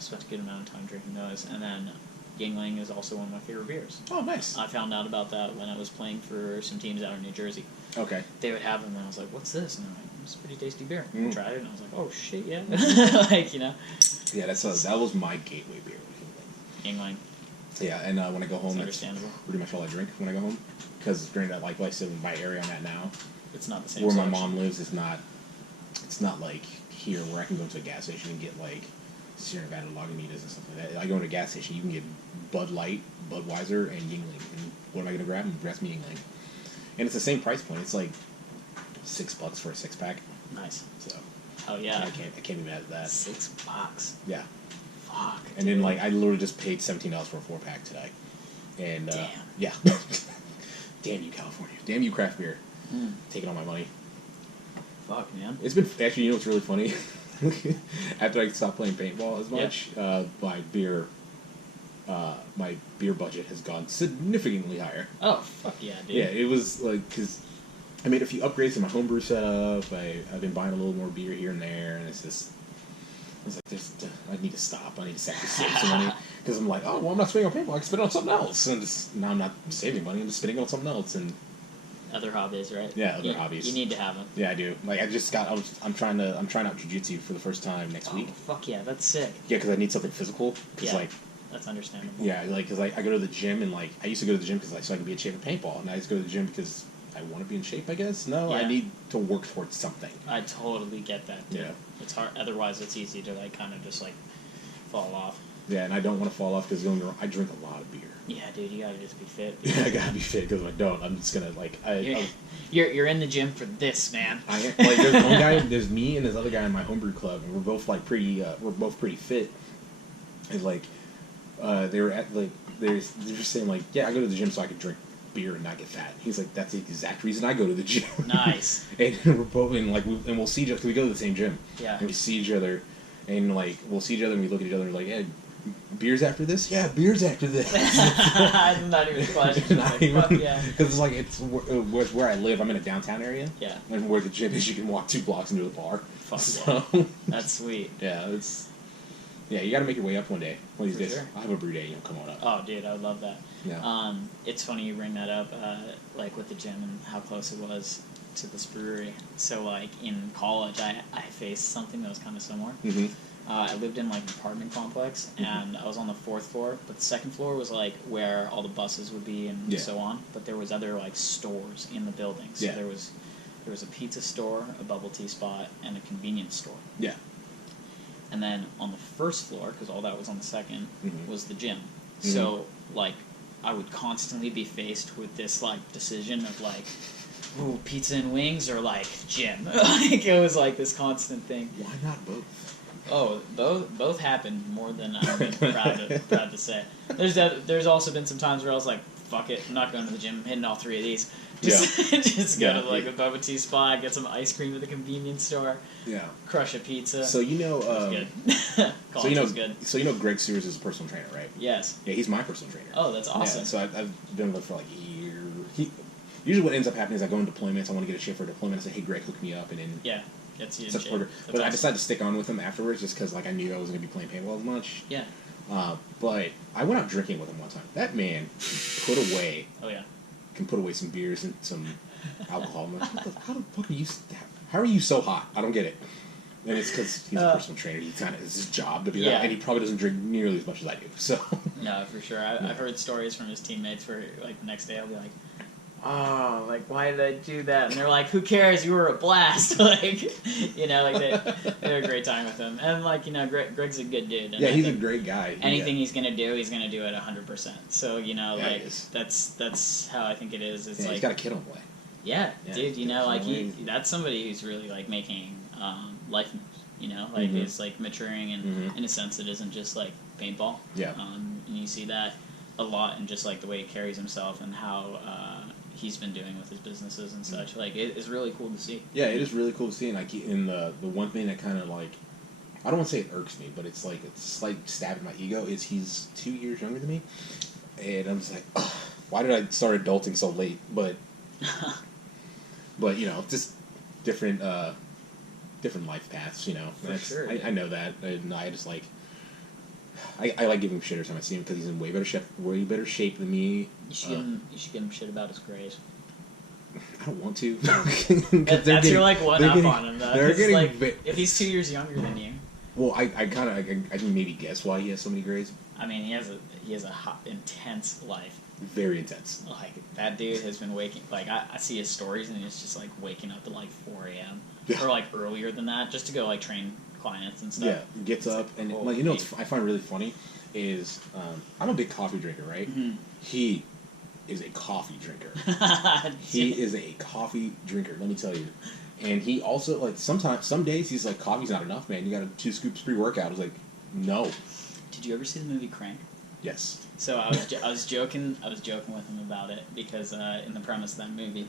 Spent a good amount of time drinking those, and then Yingling is also one of my favorite beers. Oh, nice. I found out about that when I was playing for some teams out in New Jersey. Okay. They would have them, and I was like, "What's this?" And they're like, "It's a pretty tasty beer." Mm. I tried it, and I was like, "Oh shit, yeah!" Like, you know. Yeah, that was my gateway beer. Yingling. Yeah, and when I go home, that's pretty much all I drink when I go home. Because during that, like I said, in my area I'm at now, it's not the same. Where my mom lives, it's not like here where I can go to a gas station and get like Sierra Nevada Lagunitas and stuff like that. I go to a gas station, you can get Bud Light, Budweiser, and Yingling. And what am I going to grab? Breast me Yingling. And it's the same price point. It's like $6 for a 6-pack. Nice. So. Oh yeah. I can't be mad at that. $6. Yeah. Fuck. And then like I literally just paid $17 for a 4-pack today. And damn. Yeah. Damn you, California. Damn you, craft beer. Taking all my money. Fuck, man. It's been actually. You know what's really funny? After I stopped playing paintball as much, my beer budget has gone significantly higher. Oh fuck yeah, dude. Yeah, it was like because I made a few upgrades to my homebrew setup. I've been buying a little more beer here and there, and it's like I need to stop. I need to save some money because I'm like, I'm not spending on paintball. I can spend it on something else, and now I'm not saving money. I'm just spending it on something else and. Other hobbies, right? Yeah, other hobbies. You need to have them. Yeah, I do. Like I'm trying out jiu-jitsu for the first time next week. Fuck yeah, that's sick. Yeah, because I need something physical. Cause that's understandable. Yeah, like because I go to the gym and like I used to go to the gym because so I can be in shape at paintball, and I just go to the gym because I want to be in shape. I guess I need to work towards something. I totally get that. Too. Yeah, it's hard. Otherwise, it's easy to like kind of just like fall off. Yeah, and I don't want to fall off because I drink a lot of beer. Yeah, dude, you gotta just be fit. Yeah, I gotta be fit because if I don't, I'm just gonna like. You're in the gym for this, man. Like there's one guy, there's me and this other guy in my homebrew club, and we're both like we're both pretty fit. And like, they were at like they're just saying like, yeah, I go to the gym so I can drink beer and not get fat. He's like, that's the exact reason I go to the gym. Nice. And we're both in like, and we'll see each other because we go to the same gym. Yeah. And we see each other, and like we'll see each other and we look at each other and we're like, yeah. Beers after this? Yeah, beers after this. I'm not even questioning. Fuck yeah. Because it's like where I live. I'm in a downtown area. Yeah. And where the gym is, you can walk 2 blocks into the bar. Fuck so, yeah. That's sweet. Yeah, you got to make your way up one day. One of these days. Sure. I'll have a brew day. Come on up. Oh, dude, I would love that. Yeah. It's funny you bring that up, like with the gym and how close it was to this brewery. So, like in college, I faced something that was kind of similar. Mm-hmm. I lived in like an apartment complex, and I was on the 4th floor, but the 2nd floor was like where all the buses would be and so on. But there was other like stores in the building. So there was a pizza store, a bubble tea spot, and a convenience store. Yeah. And then on the 1st floor, because all that was on the 2nd, was the gym. Mm-hmm. So like I would constantly be faced with this like decision of like, ooh, pizza and wings or like gym. Like it was like this constant thing. Why not both? Oh, both happened more than I'm proud to say. There's also been some times where I was like, fuck it, I'm not going to the gym, I'm hitting all 3 of these. Just go to like a bubble tea spot, get some ice cream at the convenience store. Yeah. Crush a pizza. So you know, good. Was good. So you know, Greg Sears is a personal trainer, right? Yes. Yeah, he's my personal trainer. Oh, that's awesome. Yeah, so I've been with him for like a year. Usually what ends up happening is I go in deployments. I want to get a shift for a deployment. I say, hey, Greg, hook me up, and then gets you in shape. But awesome. I decided to stick on with him afterwards just because like I knew I wasn't going to be playing paintball as much. Yeah. But I went out drinking with him one time. That man put away. Oh yeah. Can put away some beers and some alcohol. I'm like, how the fuck are you? How are you so hot? I don't get it. And it's because he's a personal trainer. He kind of it's his job to be that, and he probably doesn't drink nearly as much as I do. So. No, for sure. I've heard stories from his teammates where like the next day I'll be like, oh, like, why did I do that? And they're like, who cares? You were a blast. Like, you know, like, they had a great time with him. And, like, you know, Greg's a good dude. And he's a great guy. Anything he's going to do, he's going to do it 100%. So, you know, like, that's how I think it is. It's like, he's got a kid on the way. Yeah, dude, you know, like, that's somebody who's really, like, making life moves. You know, like, it's, like, maturing, and in a sense, it isn't just, like, paintball. Yeah. And you see that a lot in just, like, the way he carries himself and how he's been doing with his businesses and such. Like, it is really cool to see. Yeah, it is really cool to see. And, like, in the one thing that kind of, like, I don't want to say it irks me, but it's, like, stab in my ego, is he's 2 years younger than me. And I'm just like, ugh, why did I start adulting so late? But, you know, just different life paths, you know. For sure. I know that. And I just, like, I like giving him shit every time I see him because he's in way better shape than me. You should give him shit about his grades. I don't want to. That's your like one up on him though. They're getting like, if he's 2 years younger than you. Well, I can maybe guess why he has so many grades. I mean, he has a hot, intense life. Very intense. Like that dude has been waking. Like I see his stories and he's just like waking up at like 4 a.m. or like earlier than that just to go like train clients and stuff. Yeah, gets up and like you know what I find really funny is I'm a big coffee drinker, right? Mm-hmm. He is a coffee drinker. He is a coffee drinker. Let me tell you. And he also like some days he's like coffee's not enough, man. You got 2 scoops pre-workout. I was like, no. Did you ever see the movie Crank? Yes. So I was joking with him about it because in the premise of that movie,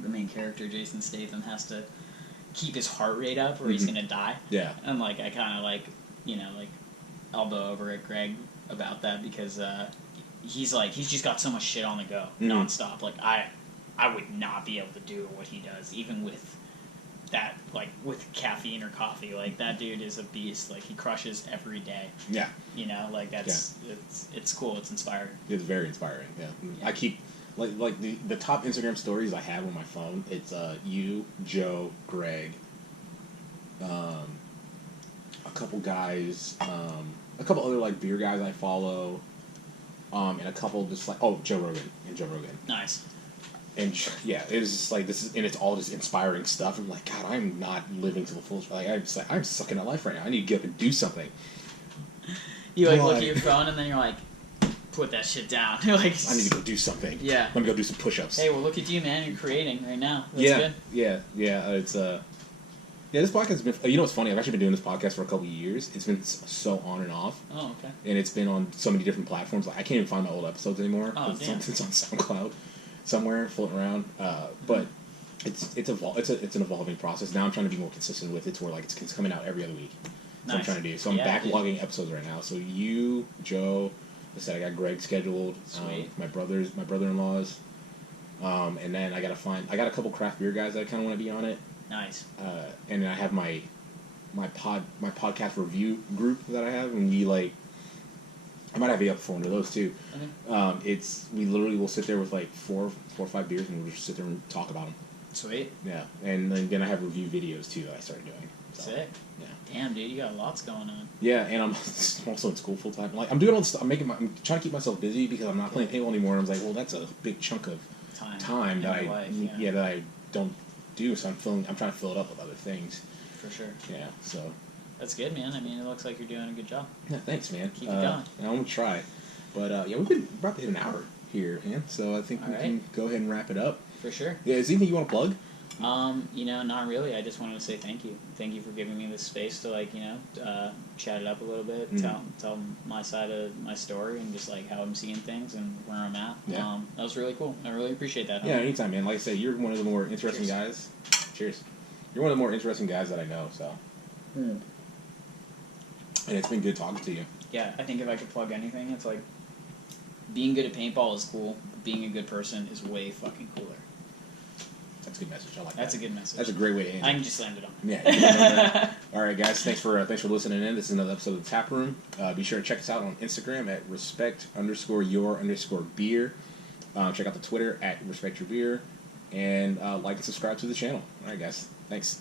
the main character Jason Statham has to keep his heart rate up or he's gonna die. Yeah. And like I kind of like elbow over at Greg about that because he's just got so much shit on the go nonstop. Like I would not be able to do what he does even with that, like with caffeine or coffee. Like that dude is a beast. Like he crushes every day. Yeah. You know, like that's it's cool. It's inspiring. It's very inspiring. Yeah. I keep like the top Instagram stories I have on my phone. It's you, Joe, Greg, a couple guys, a couple other like beer guys I follow, and a couple just like Joe Rogan. Nice. And yeah, it's just like this is, and it's all just inspiring stuff. I'm like, God, I'm not living to the fullest. Like I'm sucking at life right now. I need to get up and do something. You like look Why? at your phone and then you're like, put that shit down. You're like, I need to go do something. Yeah. Let me go do some push-ups. hey, well, look at you, man. You're creating right now. That's yeah, good. yeah. It's yeah. This podcast has been. You know what's funny? I've actually been doing this podcast for a couple of years. It's been so on and off. Oh, okay. And it's been on so many different platforms. Like I can't even find my old episodes anymore. Oh, damn. It's on SoundCloud somewhere floating around. But it's an evolving process. Now I'm trying to be more consistent with it, to where like it's coming out every other week. That's what I'm Nice. trying to do. So I'm Yeah, backlogging episodes right now. So you, Joe, I said I got Greg scheduled. Sweet. My brother-in-laws. And then I got a couple craft beer guys that I kind of want to be on it. Nice. And then I have my podcast review group that I have, and we like. I might have you up for one of those too. Okay. We literally will sit there with like four or five beers, and we'll just sit there and talk about them. Sweet. Yeah, and then I have review videos too that I started doing. So, Sick. Yeah. Damn, dude, you got lots going on. Yeah, and I'm also in school full time. Like I'm doing all this stuff. I'm trying to keep myself busy because I'm not playing paintball anymore. And I was like, well, that's a big chunk of time in that your I life, that I don't do. So I'm trying to fill it up with other things. For sure. Yeah. So. That's good, man. I mean, it looks like you're doing a good job. Yeah, thanks, man. Keep it going. I'm gonna try, but yeah, we've been about to hit an hour here, man. So I think we can go ahead and wrap it up. For sure. Yeah, is there anything you want to plug? Not really. I just wanted to say thank you. Thank you for giving me this space to chat it up a little bit, tell my side of my story and just like how I'm seeing things and where I'm at. Yeah. That was really cool. I really appreciate that. Yeah, anytime, man. Like I said, you're one of the more interesting guys. Cheers. You're one of the more interesting guys that I know. So. And it's been good talking to you. Yeah, I think if I could plug anything, it's like being good at paintball is cool. But being a good person is way fucking cooler. That's a good message. I like That's that. a good message. That's a great way to end I it. can just land it on. Yeah. All right, guys. Thanks for listening in. This is another episode of the TapRoom. Be sure to check us out on Instagram at respect_your_beer. Check out the Twitter at respectyourbeer, and like and subscribe to the channel. All right, guys. Thanks.